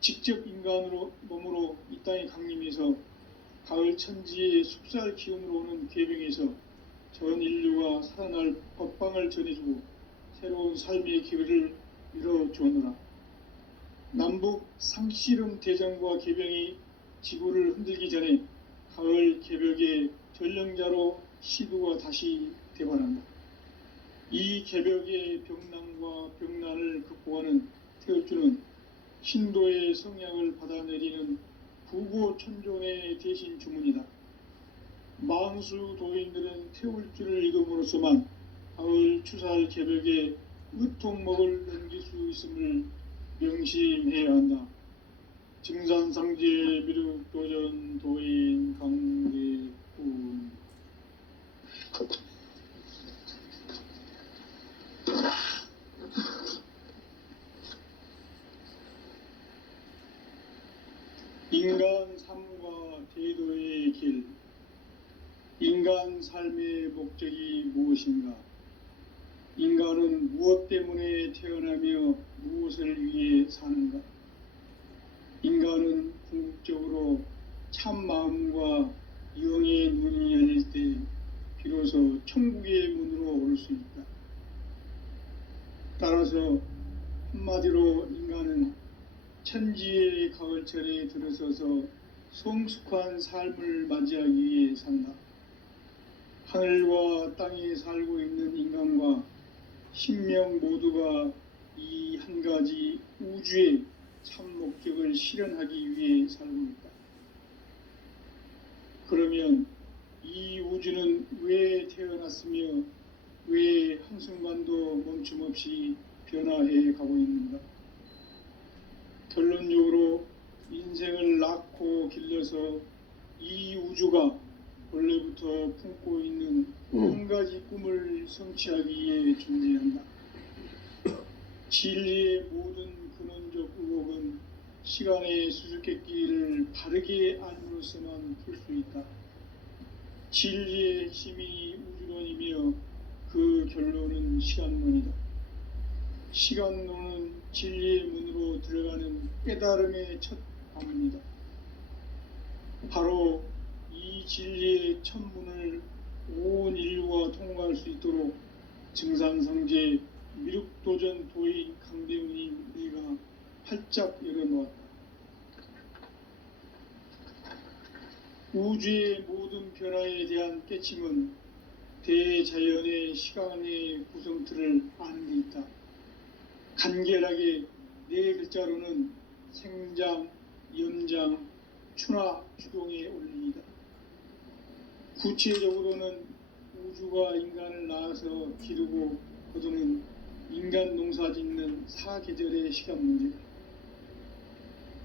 직접 인간으로 몸으로 이 땅에 강림해서 가을 천지의 숲살 기운으로 오는 계병에서 전 인류가 살아날 법방을 전해주고 새로운 삶의 기회를 열어주오노라. 남북 상씨름 대전과 계병이 지구를 흔들기 전에 가을 개벽의 전령자로 시두가 다시 대반한다. 이 개벽의 병난과 병난을 극복하는 태울주는 신도의 성향을 받아내리는 부고천존의 대신 주문이다. 망수 도인들은 태울주를 읽음으로써만 가을 추살 개벽의 의통목을 넘길 수 있음을 명심해야 한다. 증산상제 비륵 도전 도인 강대군. 인간 삶과 대도의 길. 인간 삶의 목적이 무엇인가? 인간은 무엇 때문에 태어나며 무엇을 위해 사는가? 인간은 궁극적으로 참 마음과 영의 눈이 열릴 때 비로소 천국의 문으로 오를 수 있다. 따라서 한마디로 인간은 천지의 가을철에 들어서서 성숙한 삶을 맞이하기 위해 산다. 하늘과 땅에 살고 있는 인간과 신명 모두가 이 한 가지 우주의 참 목적을 실현하기 위해 살고 있다. 그러면 이 우주는 왜 태어났으며 왜 한순간도 멈춤없이 변화해 가고 있는가? 결론적으로 인생을 낳고 길러서 이 우주가 원래부터 품고 있는 한 가지 꿈을 성취하기 위해 존재한다. 진리의 모든 근원적 의혹은 시간의 수수께끼를 바르게 알므로써만 풀 수 있다. 진리의 핵심이 우주론이며 그 결론은 시간론이다. 시간론은 진리의 문으로 들어가는 깨달음의 첫 관문이다. 바로 이 진리의 첫 문을 온 인류가 통과할 수 있도록 증산성제 미륵도전 도인 강대훈이 네가 활짝 열어놓았다. 우주의 모든 변화에 대한 깨침은 대자연의 시간의 구성틀을 아는 데 있다. 간결하게 네 글자로는 생장, 연장, 추나 추동의 원리이다. 구체적으로는 우주가 인간을 낳아서 기르고 거두는 인간 농사 짓는 사계절의 시간 문제다.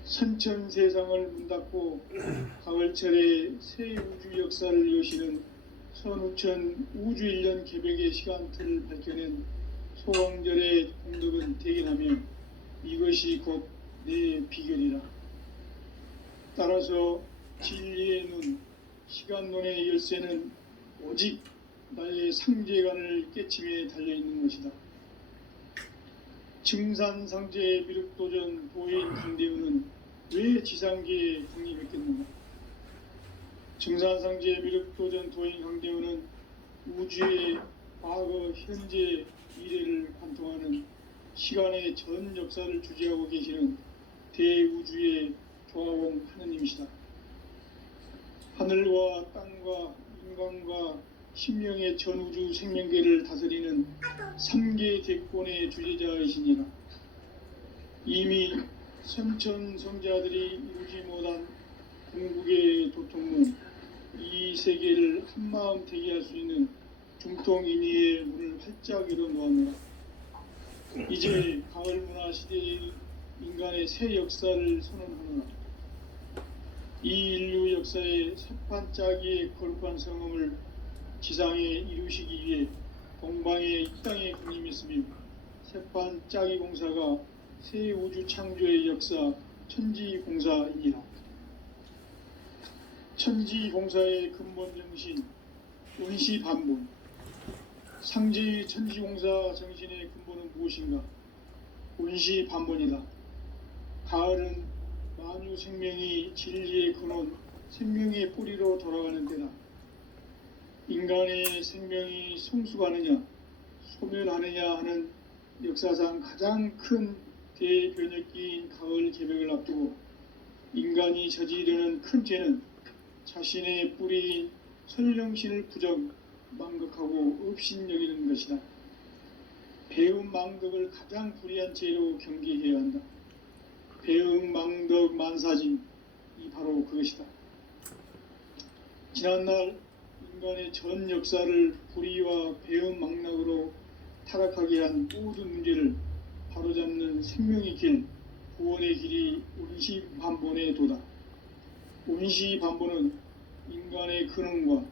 선천 세상을 문 닫고 가을철에 새 우주 역사를 여시는 선우천 우주일년 개벽의 시간틀을 밝혀낸 소왕절의 공덕은 대견하며 이것이 곧 내 비결이라. 따라서 진리의 눈, 시간론의 열쇠는 오직 나의 상제관을 깨침에 달려있는 것이다. 증산상제 미륵도전 도인 강대우는 왜 지상계에 독립했겠는가? 증산상제 미륵도전 도인 강대우는 우주의 과거, 현재, 미래를 관통하는 시간의 전 역사를 주재하고 계시는 대우주의 조화원 하느님이시다. 하늘과 땅과 인간과 신명의 전우주 생명계를 다스리는 3계 대권의 주재자이시니라. 이미 선천성자들이 이루지 못한 궁극의 도통문, 이 세계를 한마음 대기할 수 있는 중통인의의 문을 활짝 열어놓았노라. 이제 가을 문화 시대의 인간의 새 역사를 선언하노라. 이 인류 역사의 새판짜기의 거룩한 성음을 지상에 이루시기 위해 동방에 이 땅에 군림했으며 새판짜기 공사가 새 우주 창조의 역사 천지공사이니라. 천지공사의 근본 정신 원시반본. 상제의 천지공사 정신의 근본은 무엇인가? 원시반본이다. 가을은 만유 생명이 진리의 근원, 생명의 뿌리로 돌아가는 때다. 인간의 생명이 성숙하느냐, 소멸하느냐 하는 역사상 가장 큰 대변혁기인 가을 개벽을 앞두고 인간이 저지르는 큰 죄는 자신의 뿌리인 설령신을 부정, 망극하고 업신여기는 것이다. 배움 망덕을 가장 불의한 죄로 경계해야 한다. 배움 망덕 만사짐이 바로 그것이다. 지난날 인간의 전 역사를 불의와 배움 망락으로 타락하게 한 모든 문제를 바로잡는 생명의 길, 구원의 길이 원시반본의 도다. 원시반본은 인간의 근원과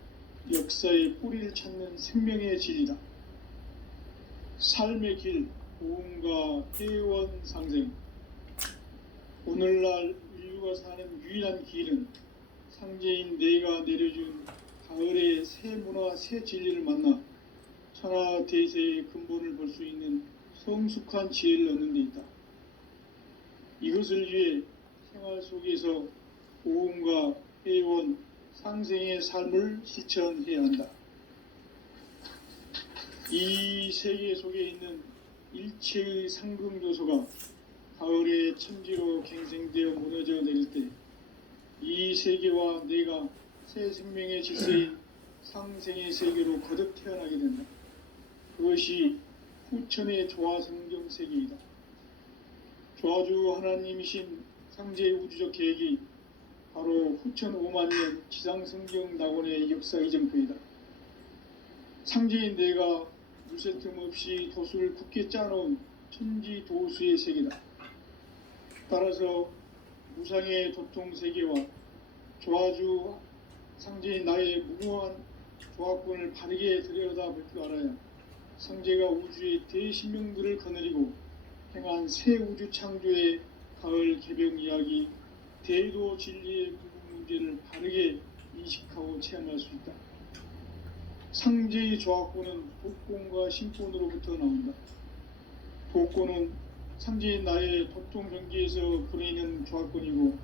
역사의 뿌리를 찾는 생명의 질이다. 삶의 길, 고음과 회원상생. 오늘날 인류가 사는 유일한 길은 상제인 내가 내려준 가을의 새 문화, 새 진리를 만나 천하대세의 근본을 볼 수 있는 성숙한 지혜를 얻는 데 있다. 이것을 위해 생활 속에서 고음과 회원, 상생의 삶을 실천해야 한다. 이 세계 속에 있는 일체의 상금요소가 가을의 천지로 갱생되어 무너져 내릴 때 이 세계와 내가 새 생명의 질서인 상생의 세계로 거듭 태어나게 된다. 그것이 후천의 조화성경 세계이다. 조화주 하나님이신 상제의 우주적 계획이 바로 후천 5만년 지상성경 낙원의 역사 이정표이다. 상제인 내가 무쇠틈 없이 도수를 굳게 짜놓은 천지 도수의 세계다. 따라서 무상의 도통 세계와 조화주 상제인 나의 무궁한 조화권을 바르게 들여다볼 줄 알아야 상제가 우주의 대신명들을 거느리고 행한 새 우주 창조의 가을 개벽 이야기, 대도 진리의 구분 문제를 바르게 인식하고 체험할 수 있다. 상제의 조화권은 도권과 신권으로부터 나온다. 도권은 상제인 나의 도통 경계에서 부리는 조화권이고,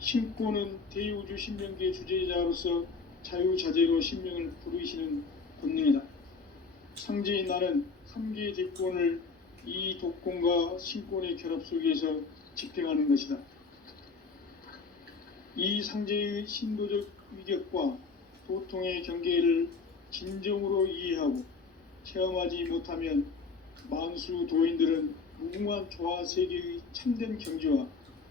신권은 대우주 신명계 주제자로서 자유자재로 신명을 부르시는 본능이다. 상제인 나는 3개 대권을 이 도권과 신권의 결합 속에서 집행하는 것이다. 이 상제의 신도적 위격과 도통의 경계를 진정으로 이해하고 체험하지 못하면 만수 도인들은 무궁한 조화 세계의 참된 경지와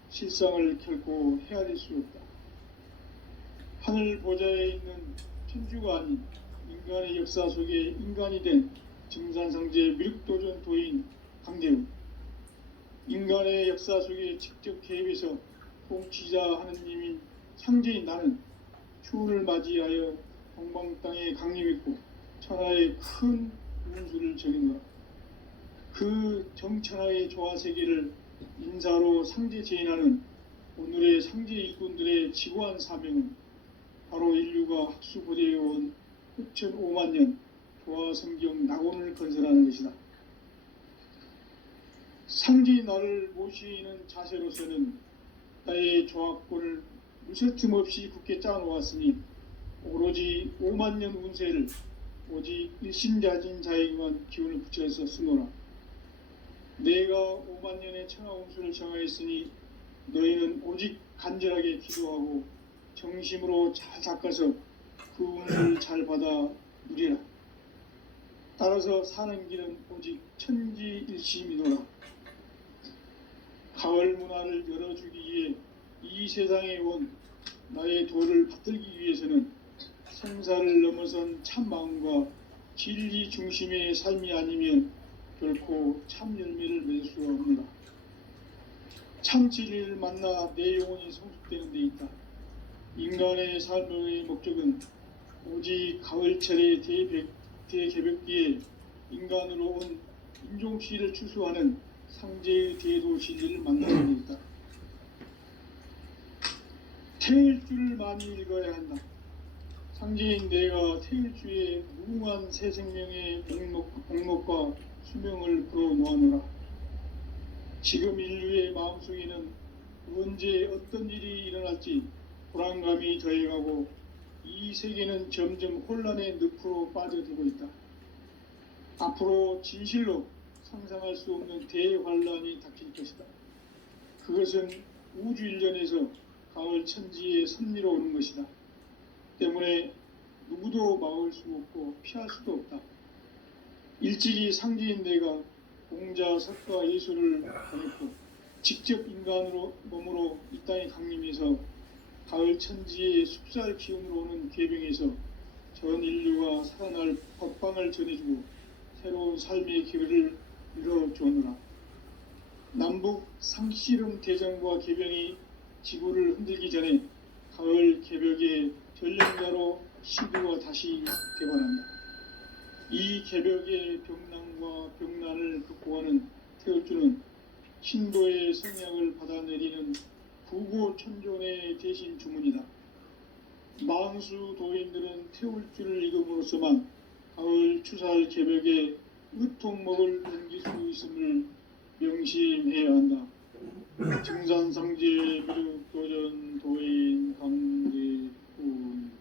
실상을 결코 헤아릴 수 없다. 하늘 보좌에 있는 천주가 아닌 인간의 역사 속에 인간이 된 증산상제 미륵도전 도인 강대우. 인간의 역사 속에 직접 개입해서 통치자 하느님인 상제인 나는 추운을 맞이하여 동방 땅에 강림했고 천하의 큰 운수를 정했노라. 그 정천하의 조화세계를 인사로 상제제인하는 오늘의 상제 일꾼들의 지고한 사명은 바로 인류가 학수고대해온 흑천 5만 년 조화성경 낙원을 건설하는 것이다. 상제의 나를 모시는 자세로서는 나의 조합권을 무쇠틈 없이 굳게 짜놓았으니 오로지 5만 년 운세를 오직 일심자진 자에게만 기운을 붙여서 쓰노라. 내가 5만 년의 천하 운수를 정하였으니 너희는 오직 간절하게 기도하고 정심으로 잘 닦아서 그 운수를 잘 받아 누리라. 따라서 사는 길은 오직 천지일심이노라. 가을 문화를 열어주기 위해 이 세상에 온 나의 도를 받들기 위해서는 생사를 넘어선 참 마음과 진리 중심의 삶이 아니면 결코 참 열매를 맺을 수가 없노라. 참 진리를 만나 내 영혼이 성숙되는 데 있다. 인간의 삶의 목적은 오직 가을철의 대개벽기에 인간으로 온 인종씨를 추수하는 상제의 대도 진리를 만나는 데 있다. 태일주를 많이 읽어야 한다. 상제인 내가 태일주의 무궁한 새 생명의 목록과 수명을 풀어놓아노라. 지금 인류의 마음속에는 언제 어떤 일이 일어날지 불안감이 더해가고 이 세계는 점점 혼란의 늪으로 빠져들고 있다. 앞으로 진실로 상상할 수 없는 대환란이 닥칠 것이다. 그것은 우주 일련에서 가을 천지의 섭리로 오는 것이다. 때문에 누구도 막을 수 없고 피할 수도 없다. 일찍이 상제인 내가 공자, 석가, 예수를 보냈고 직접 인간으로 몸으로 이 땅에 강림해서 가을 천지의 숲살 기운으로 오는 계병에서 전 인류가 살아날 법방을 전해주고 새로운 삶의 기회를 이뤄주었노라. 남북 상씨름 대전과 계병이 지구를 흔들기 전에 가을 개벽의 전령자로 시대가 다시 되관한다. 이 개벽의 병난과 병난을 극복하는 태울주는 신도의 성향을 받아내리는 부고천존의 대신 주문이다. 망수 도인들은 태울주를 읽음으로써만 가을 추살 개벽의 으통목을 넘길 수 있음을 명심해야 한다. 증산상제 미륵도전 도인 강제군.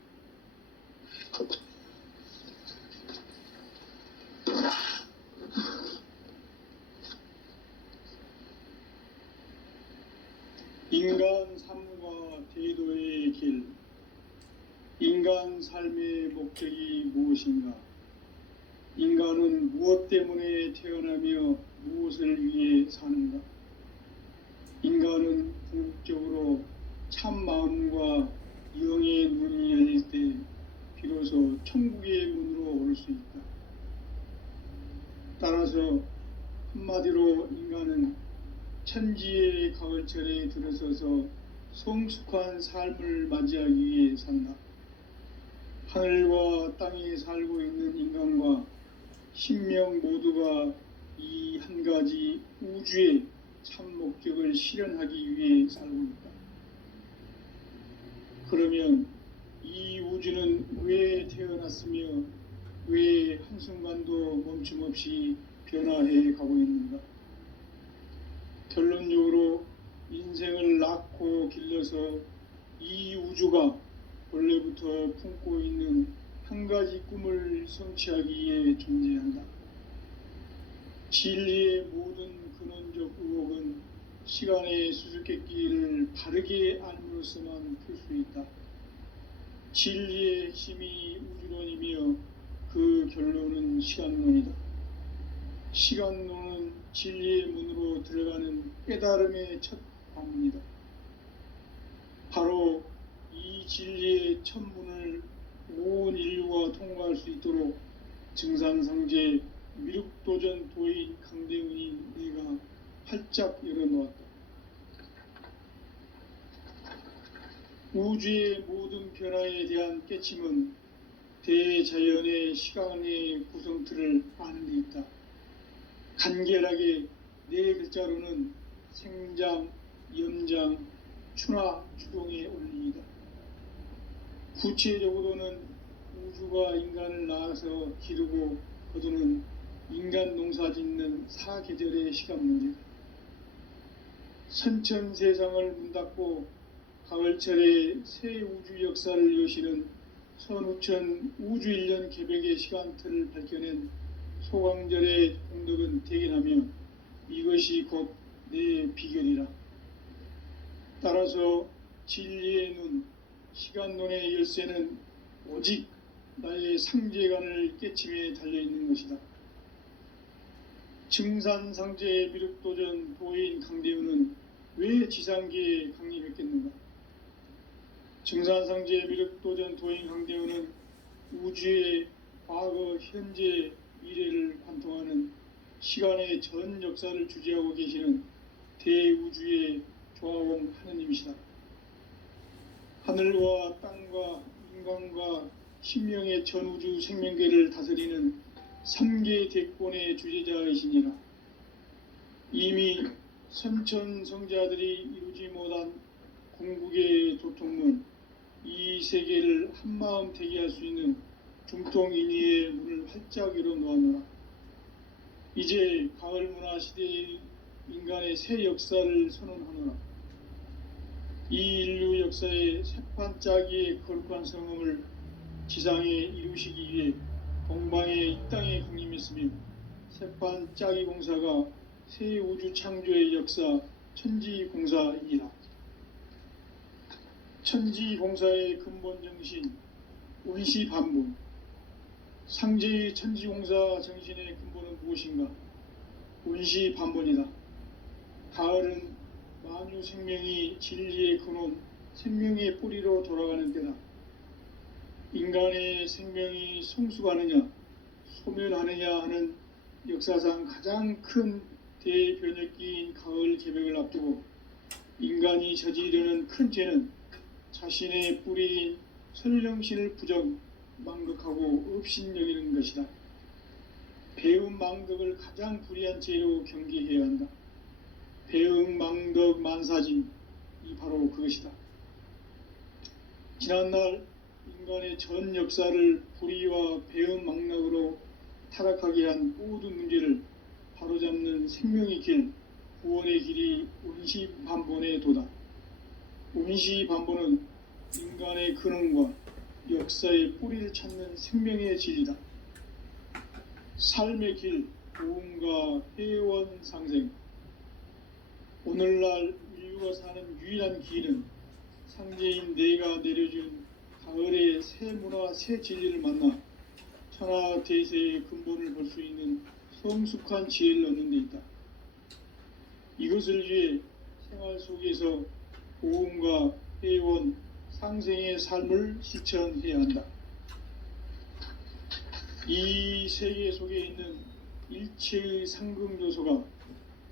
인간 삶과 대도의 길. 인간 삶의 목적이 무엇인가? 인간은 무엇 때문에 태어나며 무엇을 위해 사는가? 인간은 궁극적으로 참 마음과 영의 문이 열릴 때 비로소 천국의 문으로 올 수 있다. 따라서 한마디로 인간은 천지의 가을철에 들어서서 성숙한 삶을 맞이하기 위해 산다. 하늘과 땅에 살고 있는 인간과 신명 모두가 이 한 가지 우주의 참 목적을 실현하기 위해 살고 있다. 그러면 이 우주는 왜 태어났으며 왜 한순간도 멈춤없이 변화해 가고 있는가? 결론적으로 인생을 낳고 길러서 이 우주가 원래부터 품고 있는 한 가지 꿈을 성취하기 위해 존재한다. 진리의 모든 근원적 의혹은 시간의 수수께끼를 바르게 알므로써만 풀 수 있다. 진리의 핵심이 우주론이며 그 결론은 시간론이다. 시간론은 진리의 문으로 들어가는 깨달음의 첫 관문이다. 바로 이 진리의 첫 문을 온 인류가 통과할 수 있도록 증산상제 미륵도전 도인 강대훈이 내가 활짝 열어놓았다. 우주의 모든 변화에 대한 깨침은 대자연의 시간의 구성틀을 아는 데 있다. 간결하게 네 글자로는 생장, 연장, 추나 추동의 원리이다. 구체적으로는 우주가 인간을 낳아서 기르고 거두는 인간 농사 짓는 사계절의 시간 문제다. 선천 세상을 문닫고 가을철에 새 우주 역사를 여시는 선우천 우주일년 개벽의 시간틀을 밝혀낸 소강절의 공덕은 대견하며 이것이 곧 내 비결이라. 따라서 진리의 눈, 시간론의 열쇠는 오직 나의 상제관을 깨침에 달려있는 것이다. 증산상제의 미륵도전 도인 강대우는 왜 지상계에 강림했겠는가? 증산상제의 미륵도전 도인 강대우는 우주의 과거, 현재, 미래를 관통하는 시간의 전 역사를 주재하고 계시는 대우주의 조화원 하느님이시다. 하늘과 땅과 인간과 신명의 전우주 생명계를 다스리는 3계 대권의 주재자이시니라. 이미 선천성자들이 이루지 못한 궁극의 도통문, 이 세계를 한마음 대기할 수 있는 중통인의의 문을 활짝 열어 놓았노라. 이제 가을 문화 시대의 인간의 새 역사를 선언하노라. 이 인류 역사의 새판짜기의 거룩한 성음을 지상에 이루시기 위해 동방의 이 땅에 강림했으며 새판짜기 공사가 새 우주 창조의 역사 천지공사이니라. 천지공사의 근본 정신 원시반본. 상제의 천지공사 정신의 근본은 무엇인가? 원시반본이다. 가을은 만유 생명이 진리의 근원, 생명의 뿌리로 돌아가는 때다. 인간의 생명이 성숙하느냐, 소멸하느냐 하는 역사상 가장 큰 대변혁기인 가을 개벽을 앞두고 인간이 저지르는 큰 죄는 자신의 뿌리인 설령신을 부정, 망극하고 업신여기는 것이다. 배음 망덕을 가장 불의한 죄로 경계해야 한다. 배음 망덕 만사진, 이 바로 그것이다. 지난날 인간의 전 역사를 불의와 배음 망락으로 타락하게 한 모든 문제를 바로잡는 생명의 길, 구원의 길이 원시반본의 도다. 원시반본은 인간의 근원과 역사의 뿌리를 찾는 생명의 진리다. 삶의 길, 고음과 회원 상생. 오늘날 인류가 사는 유일한 길은 상제인 내가 내려준 가을의 새 문화, 새 진리를 만나 천하 대세의 근본을 볼 수 있는 성숙한 지혜를 얻는 데 있다. 이것을 위해 생활 속에서 고음과 회원, 상생의 삶을 실천해야 한다. 이 세계 속에 있는 일체의 상금 요소가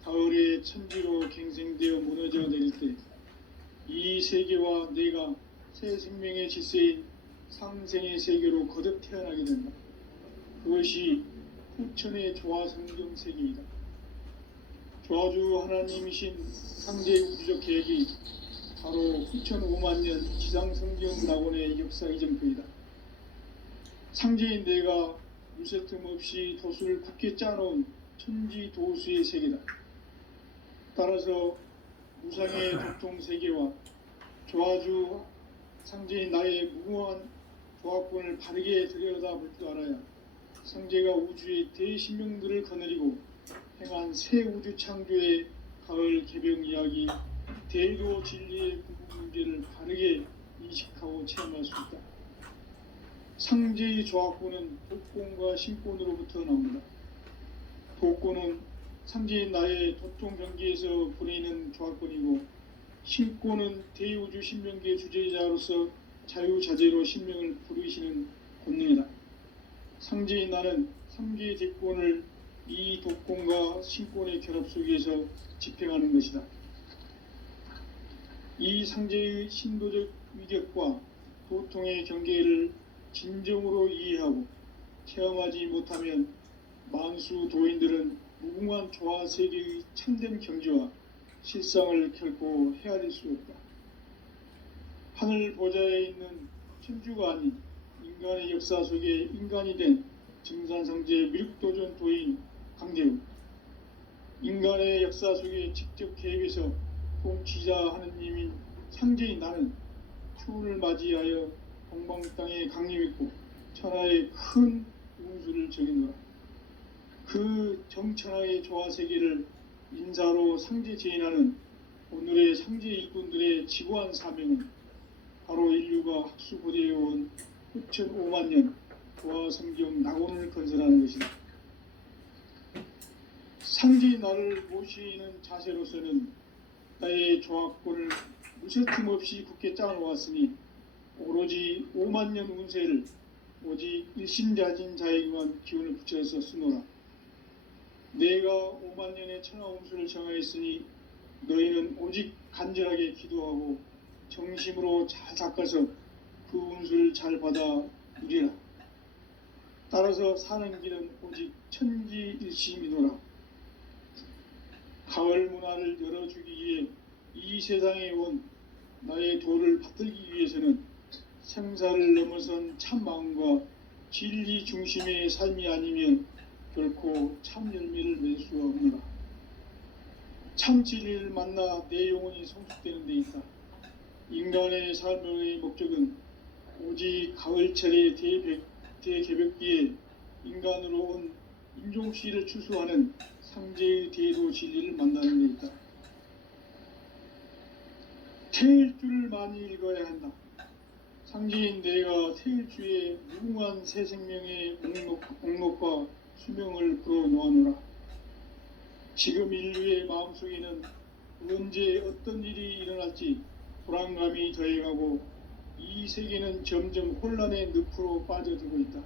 가을의 천지로 갱생되어 무너져 내릴 때 이 세계와 내가 새 생명의 질서인 상생의 세계로 거듭 태어나게 된다. 그것이 후천의 조화성경 세계이다. 조화주 하나님이신 상제의 우주적 계획이 바로 후천 5만 년 지상성경 낙원의 역사 이정표이다. 상제인 내가 물새틈 없이 도수를 굳게 짜놓은 천지 도수의 세계다. 따라서 무상의 도통세계와 조화주 상제인 나의 무궁한 조합권을 바르게 들여다볼 줄 알아야 상제가 우주의 대신명들을 거느리고 행한 새 우주 창조의 가을 개벽 이야기, 대도 진리의 궁극 문제를 바르게 인식하고 체험할 수 있다. 상제의 조합권은 독권과 신권으로부터 나옵니다. 독권은 상제인 나의 도통 경계에서 보내는 조합권이고, 신권은 대우주 신명계 주제자로서 자유자재로 신명을 부르시는 권능이다. 상제인 나는 3개의 대권을 이 독권과 신권의 결합 속에서 집행하는 것이다. 이 상제의 신도적 위격과 도통의 경계를 진정으로 이해하고 체험하지 못하면 만수 도인들은 무궁한 조화 세계의 참된 경지와 실상을 결코 헤아릴 수 없다. 하늘 보좌에 있는 천주가 아닌 인간의 역사 속에 인간이 된 증산성제 미륵도전 도인 강대우, 인간의 역사 속에 직접 개입해서 통치자 하느님인 상제인 나는 추운을 맞이하여 동방 땅에 강림했고 천하의 큰 운수를 정해놓아 그 정천하의 조화세계를 인사로 상제 제인하는 오늘의 상제 일꾼들의 지고한 사명은 바로 인류가 학수고대해온 9,500만 년 조화성경 낙원을 건설하는 것이다. 상제인 나를 모시는 자세로서는 나의 조합권을 무쇠틈 없이 굳게 짜놓았으니 오로지 5만 년 운세를 오직 일심자진 자에게만 기운을 붙여서 쓰노라. 내가 5만 년의 천하 운수를 정하였으니 너희는 오직 간절하게 기도하고 정심으로 잘 닦아서 그 운수를 잘 받아 누리라. 따라서 사는 길은 오직 천지일심이노라. 가을 문화를 열어주기 위해 이 세상에 온 나의 도를 받들기 위해서는 생사를 넘어선 참 마음과 진리 중심의 삶이 아니면 결코 참 열매를 맺을 수가 없노라. 참 진리를 만나 내 영혼이 성숙되는 데 있다. 인간의 삶의 목적은 오직 가을철의 대개벽기에 인간으로 온 인종시를 추수하는 상제의 대도 진리를 만나는 데 있다. 태일주를 많이 읽어야 한다. 상제인 내가 태일주의 무궁한 새 생명의 목록과 수명을 불어놓아노라. 지금 인류의 마음속에는 언제 어떤 일이 일어날지 불안감이 더해가고 이 세계는 점점 혼란의 늪으로 빠져들고 있다.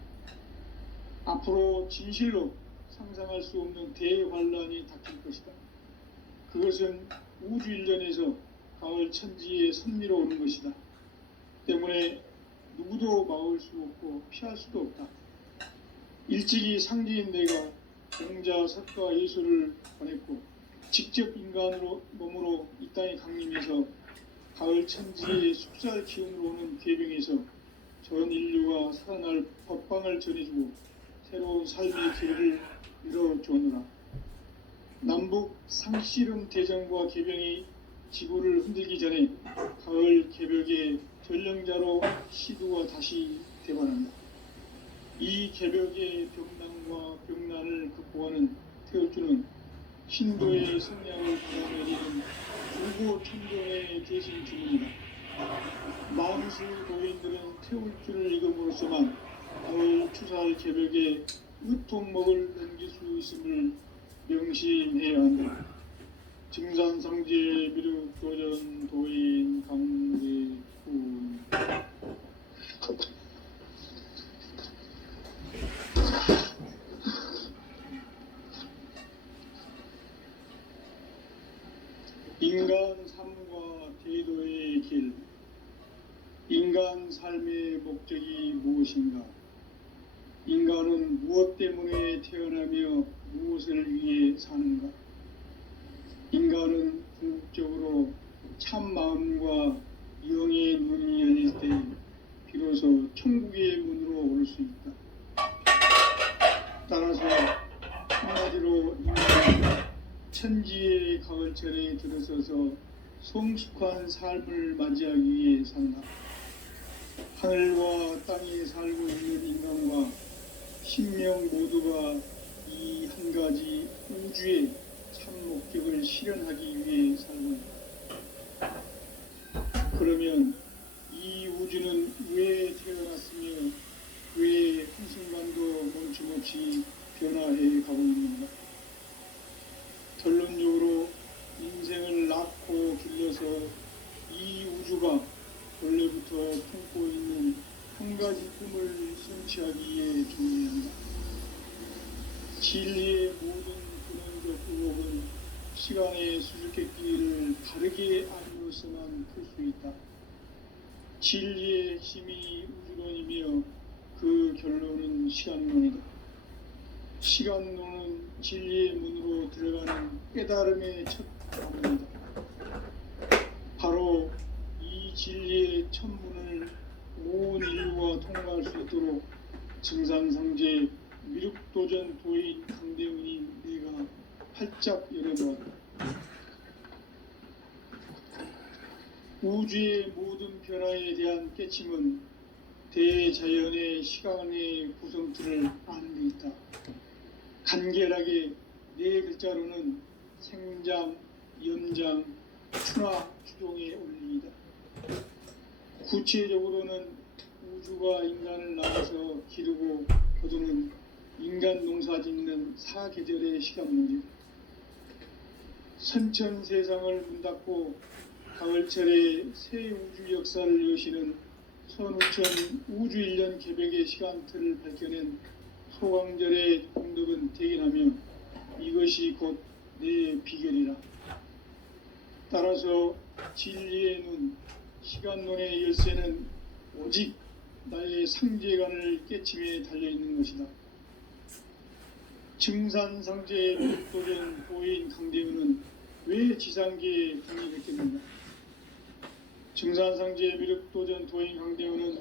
앞으로 진실로 상상할 수 없는 대환란이 닥칠 것이다. 그것은 우주 일련에서 가을 천지의 섭리로 오는 것이다. 때문에 누구도 막을 수 없고 피할 수도 없다. 일찍이 상제인 내가 공자, 석가, 예수를 보냈고 직접 인간으로 몸으로 이 땅에 강림해서 가을 천지의 숙살 기운으로 오는 괴병에서 전 인류가 살아날 법방을 전해주고 새로운 삶의 기회를 열어주느라. 남북 상실은 대전과 개병이 지구를 흔들기 전에 가을 개벽의 전령자로 시두가 다시 되관한다. 이 개벽의 병난과 병난을 극복하는 태울주는 신도의 성량을 받아내리는 불고 천종의 대신 주문이다. 만수 도인들은 태울주를 읽음으로써만 가을 추살 개벽의 으통목을 넘길 수 있음을 명심해야 한다. 증산상제 미륵도전 도인 강대훈. 인간 삶과 대도의 길. 인간 삶의 목적이 무엇인가? 인간은 무엇 때문에 태어나며 무엇을 위해 사는가? 인간은 궁극적으로 참 마음과 영의 눈이 열릴 때 비로소 천국의 문으로 올 수 있다. 따라서 한마디로 인간은 천지의 가을철에 들어서서 성숙한 삶을 맞이하기 위해 산다. 하늘과 땅에 살고 있는 인간과 신명 모두가 이 한 가지 우주의 참 목적을 실현하기 위해 살고 있다. 그러면 이 우주는 왜 태어났으며 왜 한순간도 멈춤없이 변화해 가고 있는가? 결론적으로 인생을 낳고 길러서 이 우주가 원래부터 품고 있는 한 가지 꿈을 성취하기에 준비한다. 진리의 모든 근원적 의혹은 시간의 수수께끼를 바르게 알므로서만 풀 수 있다. 진리의 핵심이 우주론이며 그 결론은 시간론이다. 시간론은 진리의 문으로 들어가는 깨달음의 첫 문이다. 바로 이 진리의 첫 문을 온 인류가 통과할 수 있도록 증산상제 미륵도전 도인 강대훈이 내가 활짝 열어보았다. 우주의 모든 변화에 대한 깨침은 대자연의 시간의 구성틀을 아는 데 있다. 간결하게 네 글자로는 생장, 연장, 추나 추종의 원리이다. 구체적으로는 우주가 인간을 낳아서 기르고 거두는 인간 농사 짓는 사계절의 시간문이다. 선천 세상을 문 닫고 가을철에 새 우주 역사를 여시는 선우천 우주 1년 개백의 시간틀을 밝혀낸 소강절의 공덕은 대견하며 이것이 곧 내 비결이라. 따라서 진리의 눈, 시간론의 열쇠는 오직 나의 상제관을 깨침에 달려있는 것이다. 증산상제의 미륵도전 도인 강대훈은 왜 지상계에 독립했겠는가? 증산상제 미륵도전 도인 강대훈은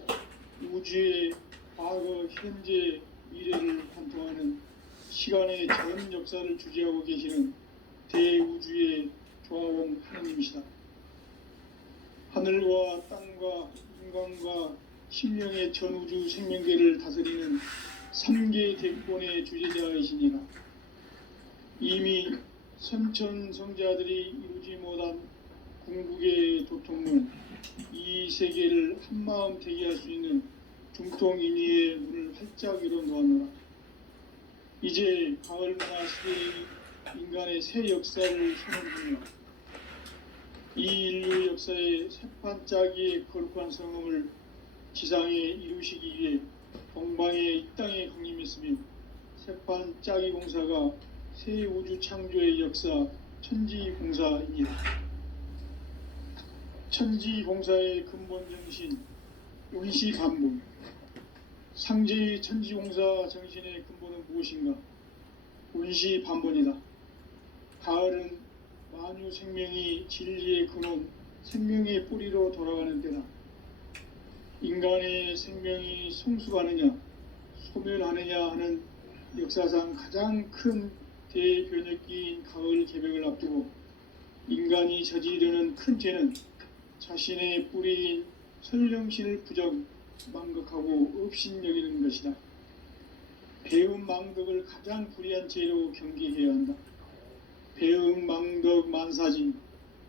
우주의 과거, 현재, 미래를 관통하는 시간의 전 역사를 주재하고 계시는 대우주의 조화원 하느님이시다. 하늘과 땅과 인간과 심령의 전우주 생명계를 다스리는 3개 대권의 주제자이시니라. 이미 선천성자들이 이루지 못한 궁극의 도통문, 이 세계를 한마음 되게 할 수 있는 중통인의의 문을 활짝 열어놓았노라. 이제 가을문화 시대의 인간의 새 역사를 선언하며 이 인류 역사의 새판짜기의 거룩한 성음을 지상에 이루시기 위해 동방에 이 땅에 강림했으며 새판짜기 공사가 새 우주 창조의 역사 천지공사이니라. 천지공사의 근본 정신 운시반복. 상제의 천지공사 정신의 근본은 무엇인가? 운시반본이다. 가을은 만유 생명이 진리의 근원, 생명의 뿌리로 돌아가는 때다. 인간의 생명이 성숙하느냐, 소멸하느냐 하는 역사상 가장 큰 대변혁기인 가을 개백을 앞두고 인간이 저지르는 큰 죄는 자신의 뿌리인 설령신을 부정, 망극하고 업신여기는 것이다. 배음 망덕을 가장 불의한 죄로 경계해야 한다. 배음 망덕 만사진,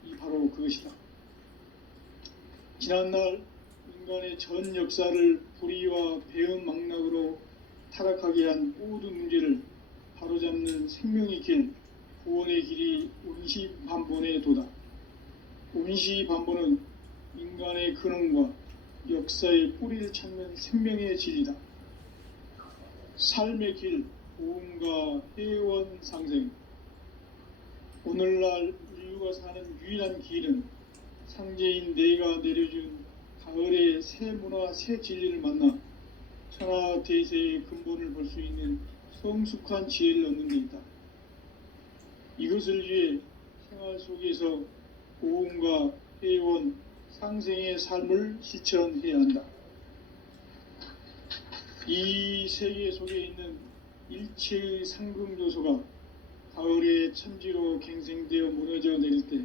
이 바로 그것이다. 지난날 인간의 전 역사를 불의와 배음 망락으로 타락하게 한 모든 문제를 바로잡는 생명의 길, 구원의 길이 운시반본의 도다. 운시반본은 인간의 근원과 역사의 뿌리를 찾는 생명의 진리다. 삶의 길, 고음과 회원 상생. 오늘날 인류가 사는 유일한 길은 상제인 내가 내려준 가을의 새 문화, 새 진리를 만나 천하 대세의 근본을 볼 수 있는 성숙한 지혜를 얻는 데 있다. 이것을 위해 생활 속에서 고음과 회원, 상생의 삶을 실천해야 한다. 이 세계 속에 있는 일체의 상금 요소가 가을의 천지로 갱생되어 무너져 내릴 때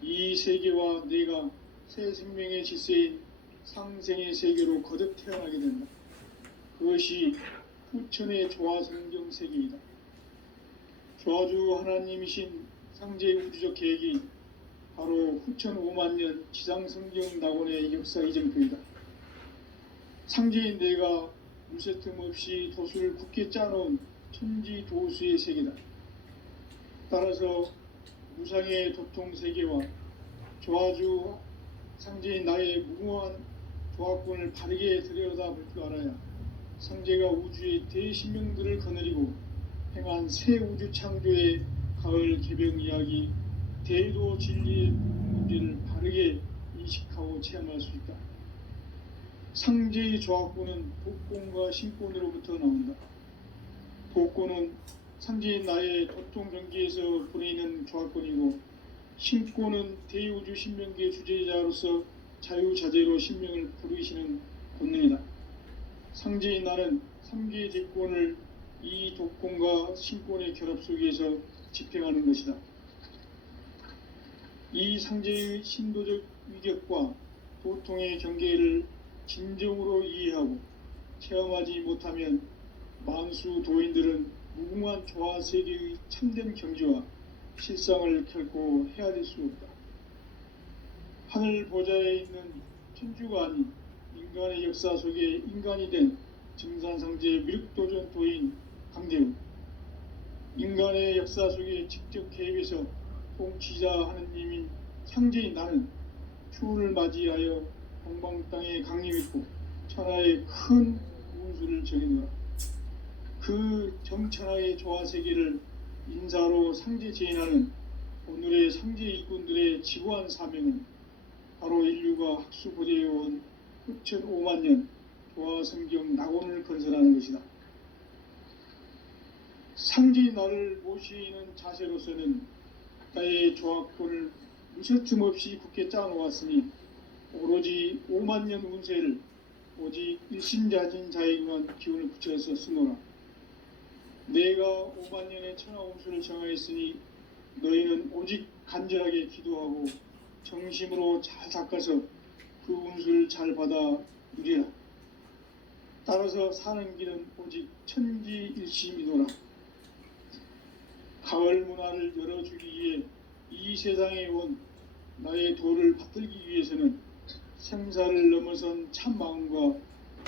이 세계와 내가 새 생명의 질서인 상생의 세계로 거듭 태어나게 된다. 그것이 후천의 조화성경 세계이다. 조화주 하나님이신 상제의 우주적 계획이 바로 후천 5만년 지상성경 낙원의 역사 이정표이다. 상제인 내가 물새틈 없이 도수를 굳게 짜놓은 천지도수의 세계다. 따라서 무상의 도통세계와 조화주 상제인 나의 무모한 조화권을 바르게 들여다볼 줄 알아야 상제가 우주의 대신명들을 거느리고 행한 새 우주 창조의 가을 개병 이야기, 대도 진리의 문제를 바르게 인식하고 체험할 수 있다. 상제의 조합구는 복권과 신권으로부터 나온다. 복권은 상제의 나의 도통 경기에서 보내는 조합권이고, 신권은 대우주 신명기의 주제자로서 자유자재로 신명을 부르시는 권능이다. 상제의 나는 3개의 제권을 이 독권과 신권의 결합 속에서 집행하는 것이다. 이 상제의 신도적 위격과 도통의 경계를 진정으로 이해하고 체험하지 못하면 만수 도인들은 무궁한 조화 세계의 참된 경지와 실상을 결코 헤아릴 수 없다. 하늘 보좌에 있는 천주가 아닌 인간의 역사 속에 인간이 된 증산상제 미륵도전 도인 강대우, 인간의 역사 속에 직접 개입해서 통치자 하느님인 상제인 나는 추운을 맞이하여 동방 땅에 강림했고 천하의 큰 운수를 정해놓아 그 정천하의 조화세계를 인사로 상제 제인하는 오늘의 상제 일꾼들의 지구한 사명은 바로 인류가 학수 보재해온 흑천 5만 년 조화성경 낙원을 건설하는 것이다. 상제의 나를 모시는 자세로서는 나의 조합권을 무쇠틈 없이 굳게 짜놓았으니 오로지 5만 년 운세를 오직 일심자진 자에게만 기운을 붙여서 쓰노라. 내가 5만 년의 천하 운수를 정하였으니 너희는 오직 간절하게 기도하고 정심으로 잘 닦아서 그 운수를 잘 받아 누리라. 따라서 사는 길은 오직 천지일심이노라. 가을 문화를 열어주기 위해 이 세상에 온 나의 도를 받들기 위해서는 생사를 넘어선 참 마음과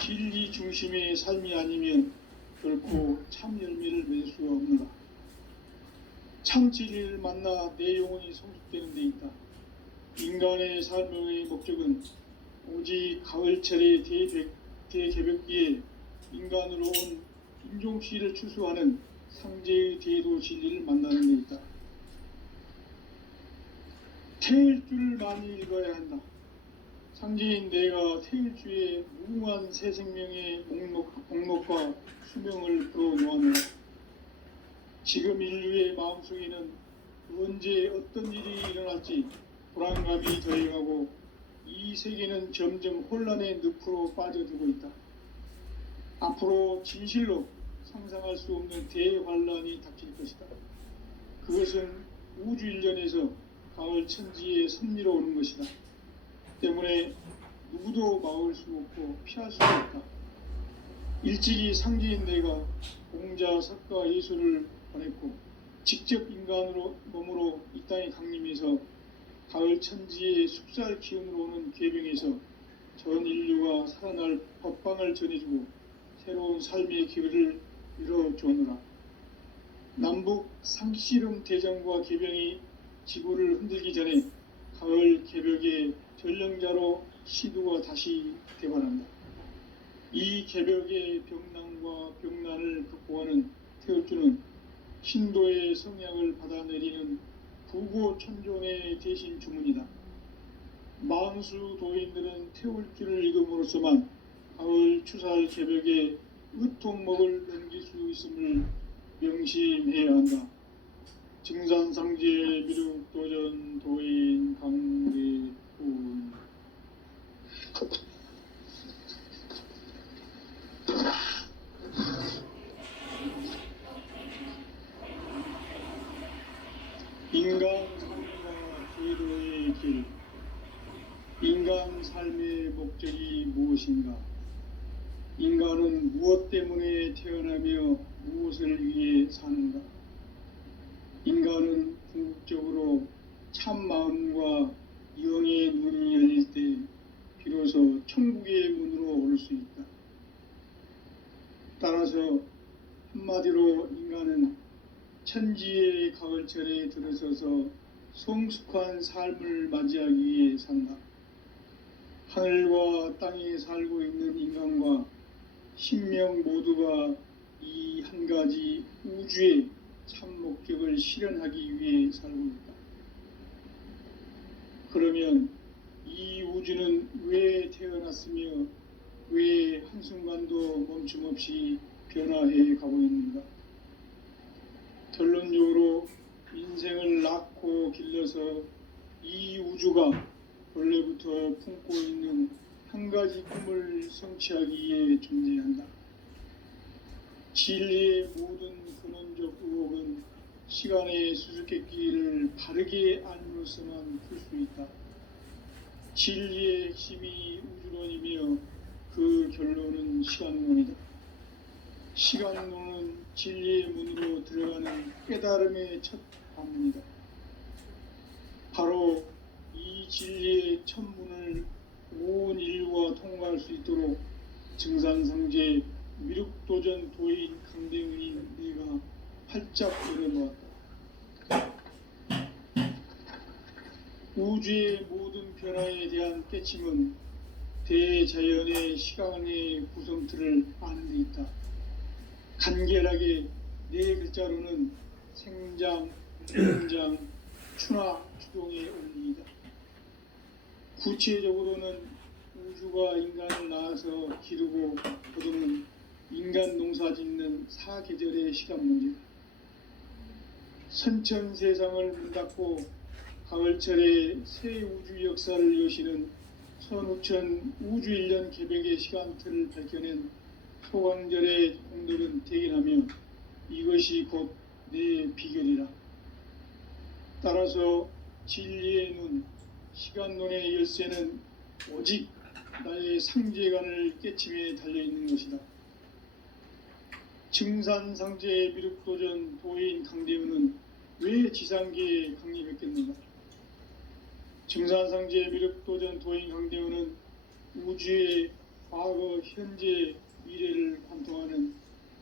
진리 중심의 삶이 아니면 결코 참 열매를 맺을 수가 없는다. 참 진리를 만나 내 영혼이 성숙되는 데 있다. 인간의 삶의 목적은 오직 가을철의 대개벽기에 인간으로 온 인종시를 추수하는 상제의 대도 진리를 만나는 데 있다. 태일주를 많이 읽어야 한다. 상제인 내가 태일주의 무궁한 새 생명의 목록과 수명을 풀어놓았노라. 지금 인류의 마음속에는 언제 어떤 일이 일어날지 불안감이 더해가고 이 세계는 점점 혼란의 늪으로 빠져들고 있다. 앞으로 진실로 상상할 수 없는 대환란이 닥칠 것이다. 그것은 우주 일련에서 가을 천지에 섭리로 오는 것이다. 때문에 누구도 막을 수 없고 피할 수 없다. 일찍이 상제인 내가 공자, 석가, 예수를 보냈고 직접 인간으로 몸으로 이 땅에 강림해서 가을 천지의 숲살 기운으로 오는 계병에서 전 인류가 살아날 법방을 전해주고 새로운 삶의 기회를 이뤄주느라. 남북 상씨름 대전과 계병이 지구를 흔들기 전에 가을 개벽의 전령자로 시두가 다시 대발한다. 이 개벽의 병난과 병난을 극복하는 태울주는 신도의 성향을 받아내리는 부고천존의 대신 주문이다. 만수 도인들은 태울주를 읽음으로써만 가을 추살 개벽의 으통목을 넘길 수 있음을 명심해야 한다. 증산상제 미륵도전 도인 강대훈. 인간 삶과 제도의 길. 인간 삶의 목적이 무엇인가? 인간은 무엇 때문에 태어나며 무엇을 위해 사는가? 인간은 궁극적으로 참 마음과 영의 눈이 열릴 때 비로소 천국의 문으로 올 수 있다. 따라서 한마디로 인간은 천지의 가을철에 들어서서 성숙한 삶을 맞이하기 위해 산다. 하늘과 땅에 살고 있는 인간과 신명 모두가 이 한 가지 우주의 참 목적을 실현하기 위해 살고 있다. 그러면 이 우주는 왜 태어났으며 왜 한순간도 멈춤 없이 변화해 가고 있는가? 결론적으로 인생을 낳고 길러서 이 우주가 원래부터 품고 있는 한 가지 꿈을 성취하기 위해 존재한다. 진리의 모든 근원적 의혹은 시간의 수수께끼를 바르게 알므로서만 풀 수 있다. 진리의 핵심이 우주론이며 그 결론은 시간론이다. 시간론은 진리의 문으로 들어가는 깨달음의 첫 관문이다. 바로 이 진리의 첫 문을 온 인류가 통과할 수 있도록 증산상제 미륵도전 도인 강대은인 네가 활짝 열어놓았다. 우주의 모든 변화에 대한 깨침은 대자연의 시간의 구성틀을 아는 데 있다. 간결하게 네 글자로는 생장, 성장, 추나 추동의 원리이다. 구체적으로는 우주가 인간을 낳아서 기르고 거두는 인간 농사 짓는 사계절의 시간 문제다. 선천 세상을 문 닫고 가을철에 새 우주 역사를 여시는 선우천 우주 1년 개백의 시간틀을 밝혀낸 소강절의 공들은 대견하며 이것이 곧 내 비결이라. 따라서 진리의 눈, 시간론의 열쇠는 오직 나의 상제관을 깨침에 달려있는 것이다. 증산상제의 미륵도전 도인 강대훈은 왜 지상계에 강림했겠는가? 증산상제의 미륵도전 도인 강대훈은 우주의 과거, 현재, 미래를 관통하는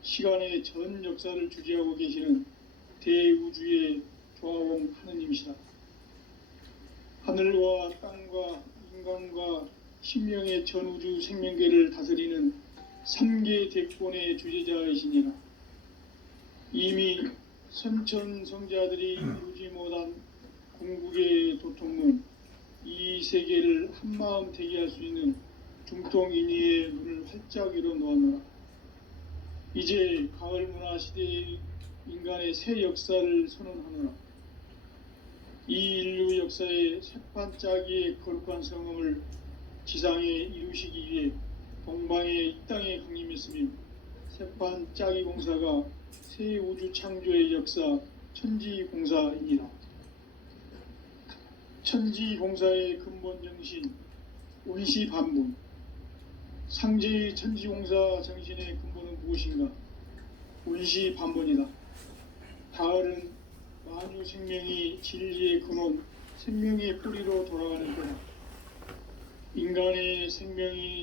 시간의 전 역사를 주재하고 계시는 대우주의 조화원 하느님이시다. 하늘과 땅과 인간과 신명의 전우주 생명계를 다스리는 3개 대권의 주제자이시니라. 이미 선천성자들이 이루지 못한 궁극의 도통문, 이 세계를 한마음 되게 할 수 있는 중통인의의 문을 활짝 열어놓았노라. 이제 가을 문화 시대의 인간의 새 역사를 선언하노라. 이 인류 역사의 새반짝이의 거룩한 성음을 지상에 이루시기 위해 동방의 이 땅에 강림했으며 새반짝이 공사가 새 우주 창조의 역사 천지공사이니라. 천지공사의 근본 정신 원시반분, 상제의 천지공사 정신의 근본은 무엇인가? 원시반분이다. 가을은 만유 생명이 진리의 근원, 생명의 뿌리로 돌아가는 때다. 인간의 생명이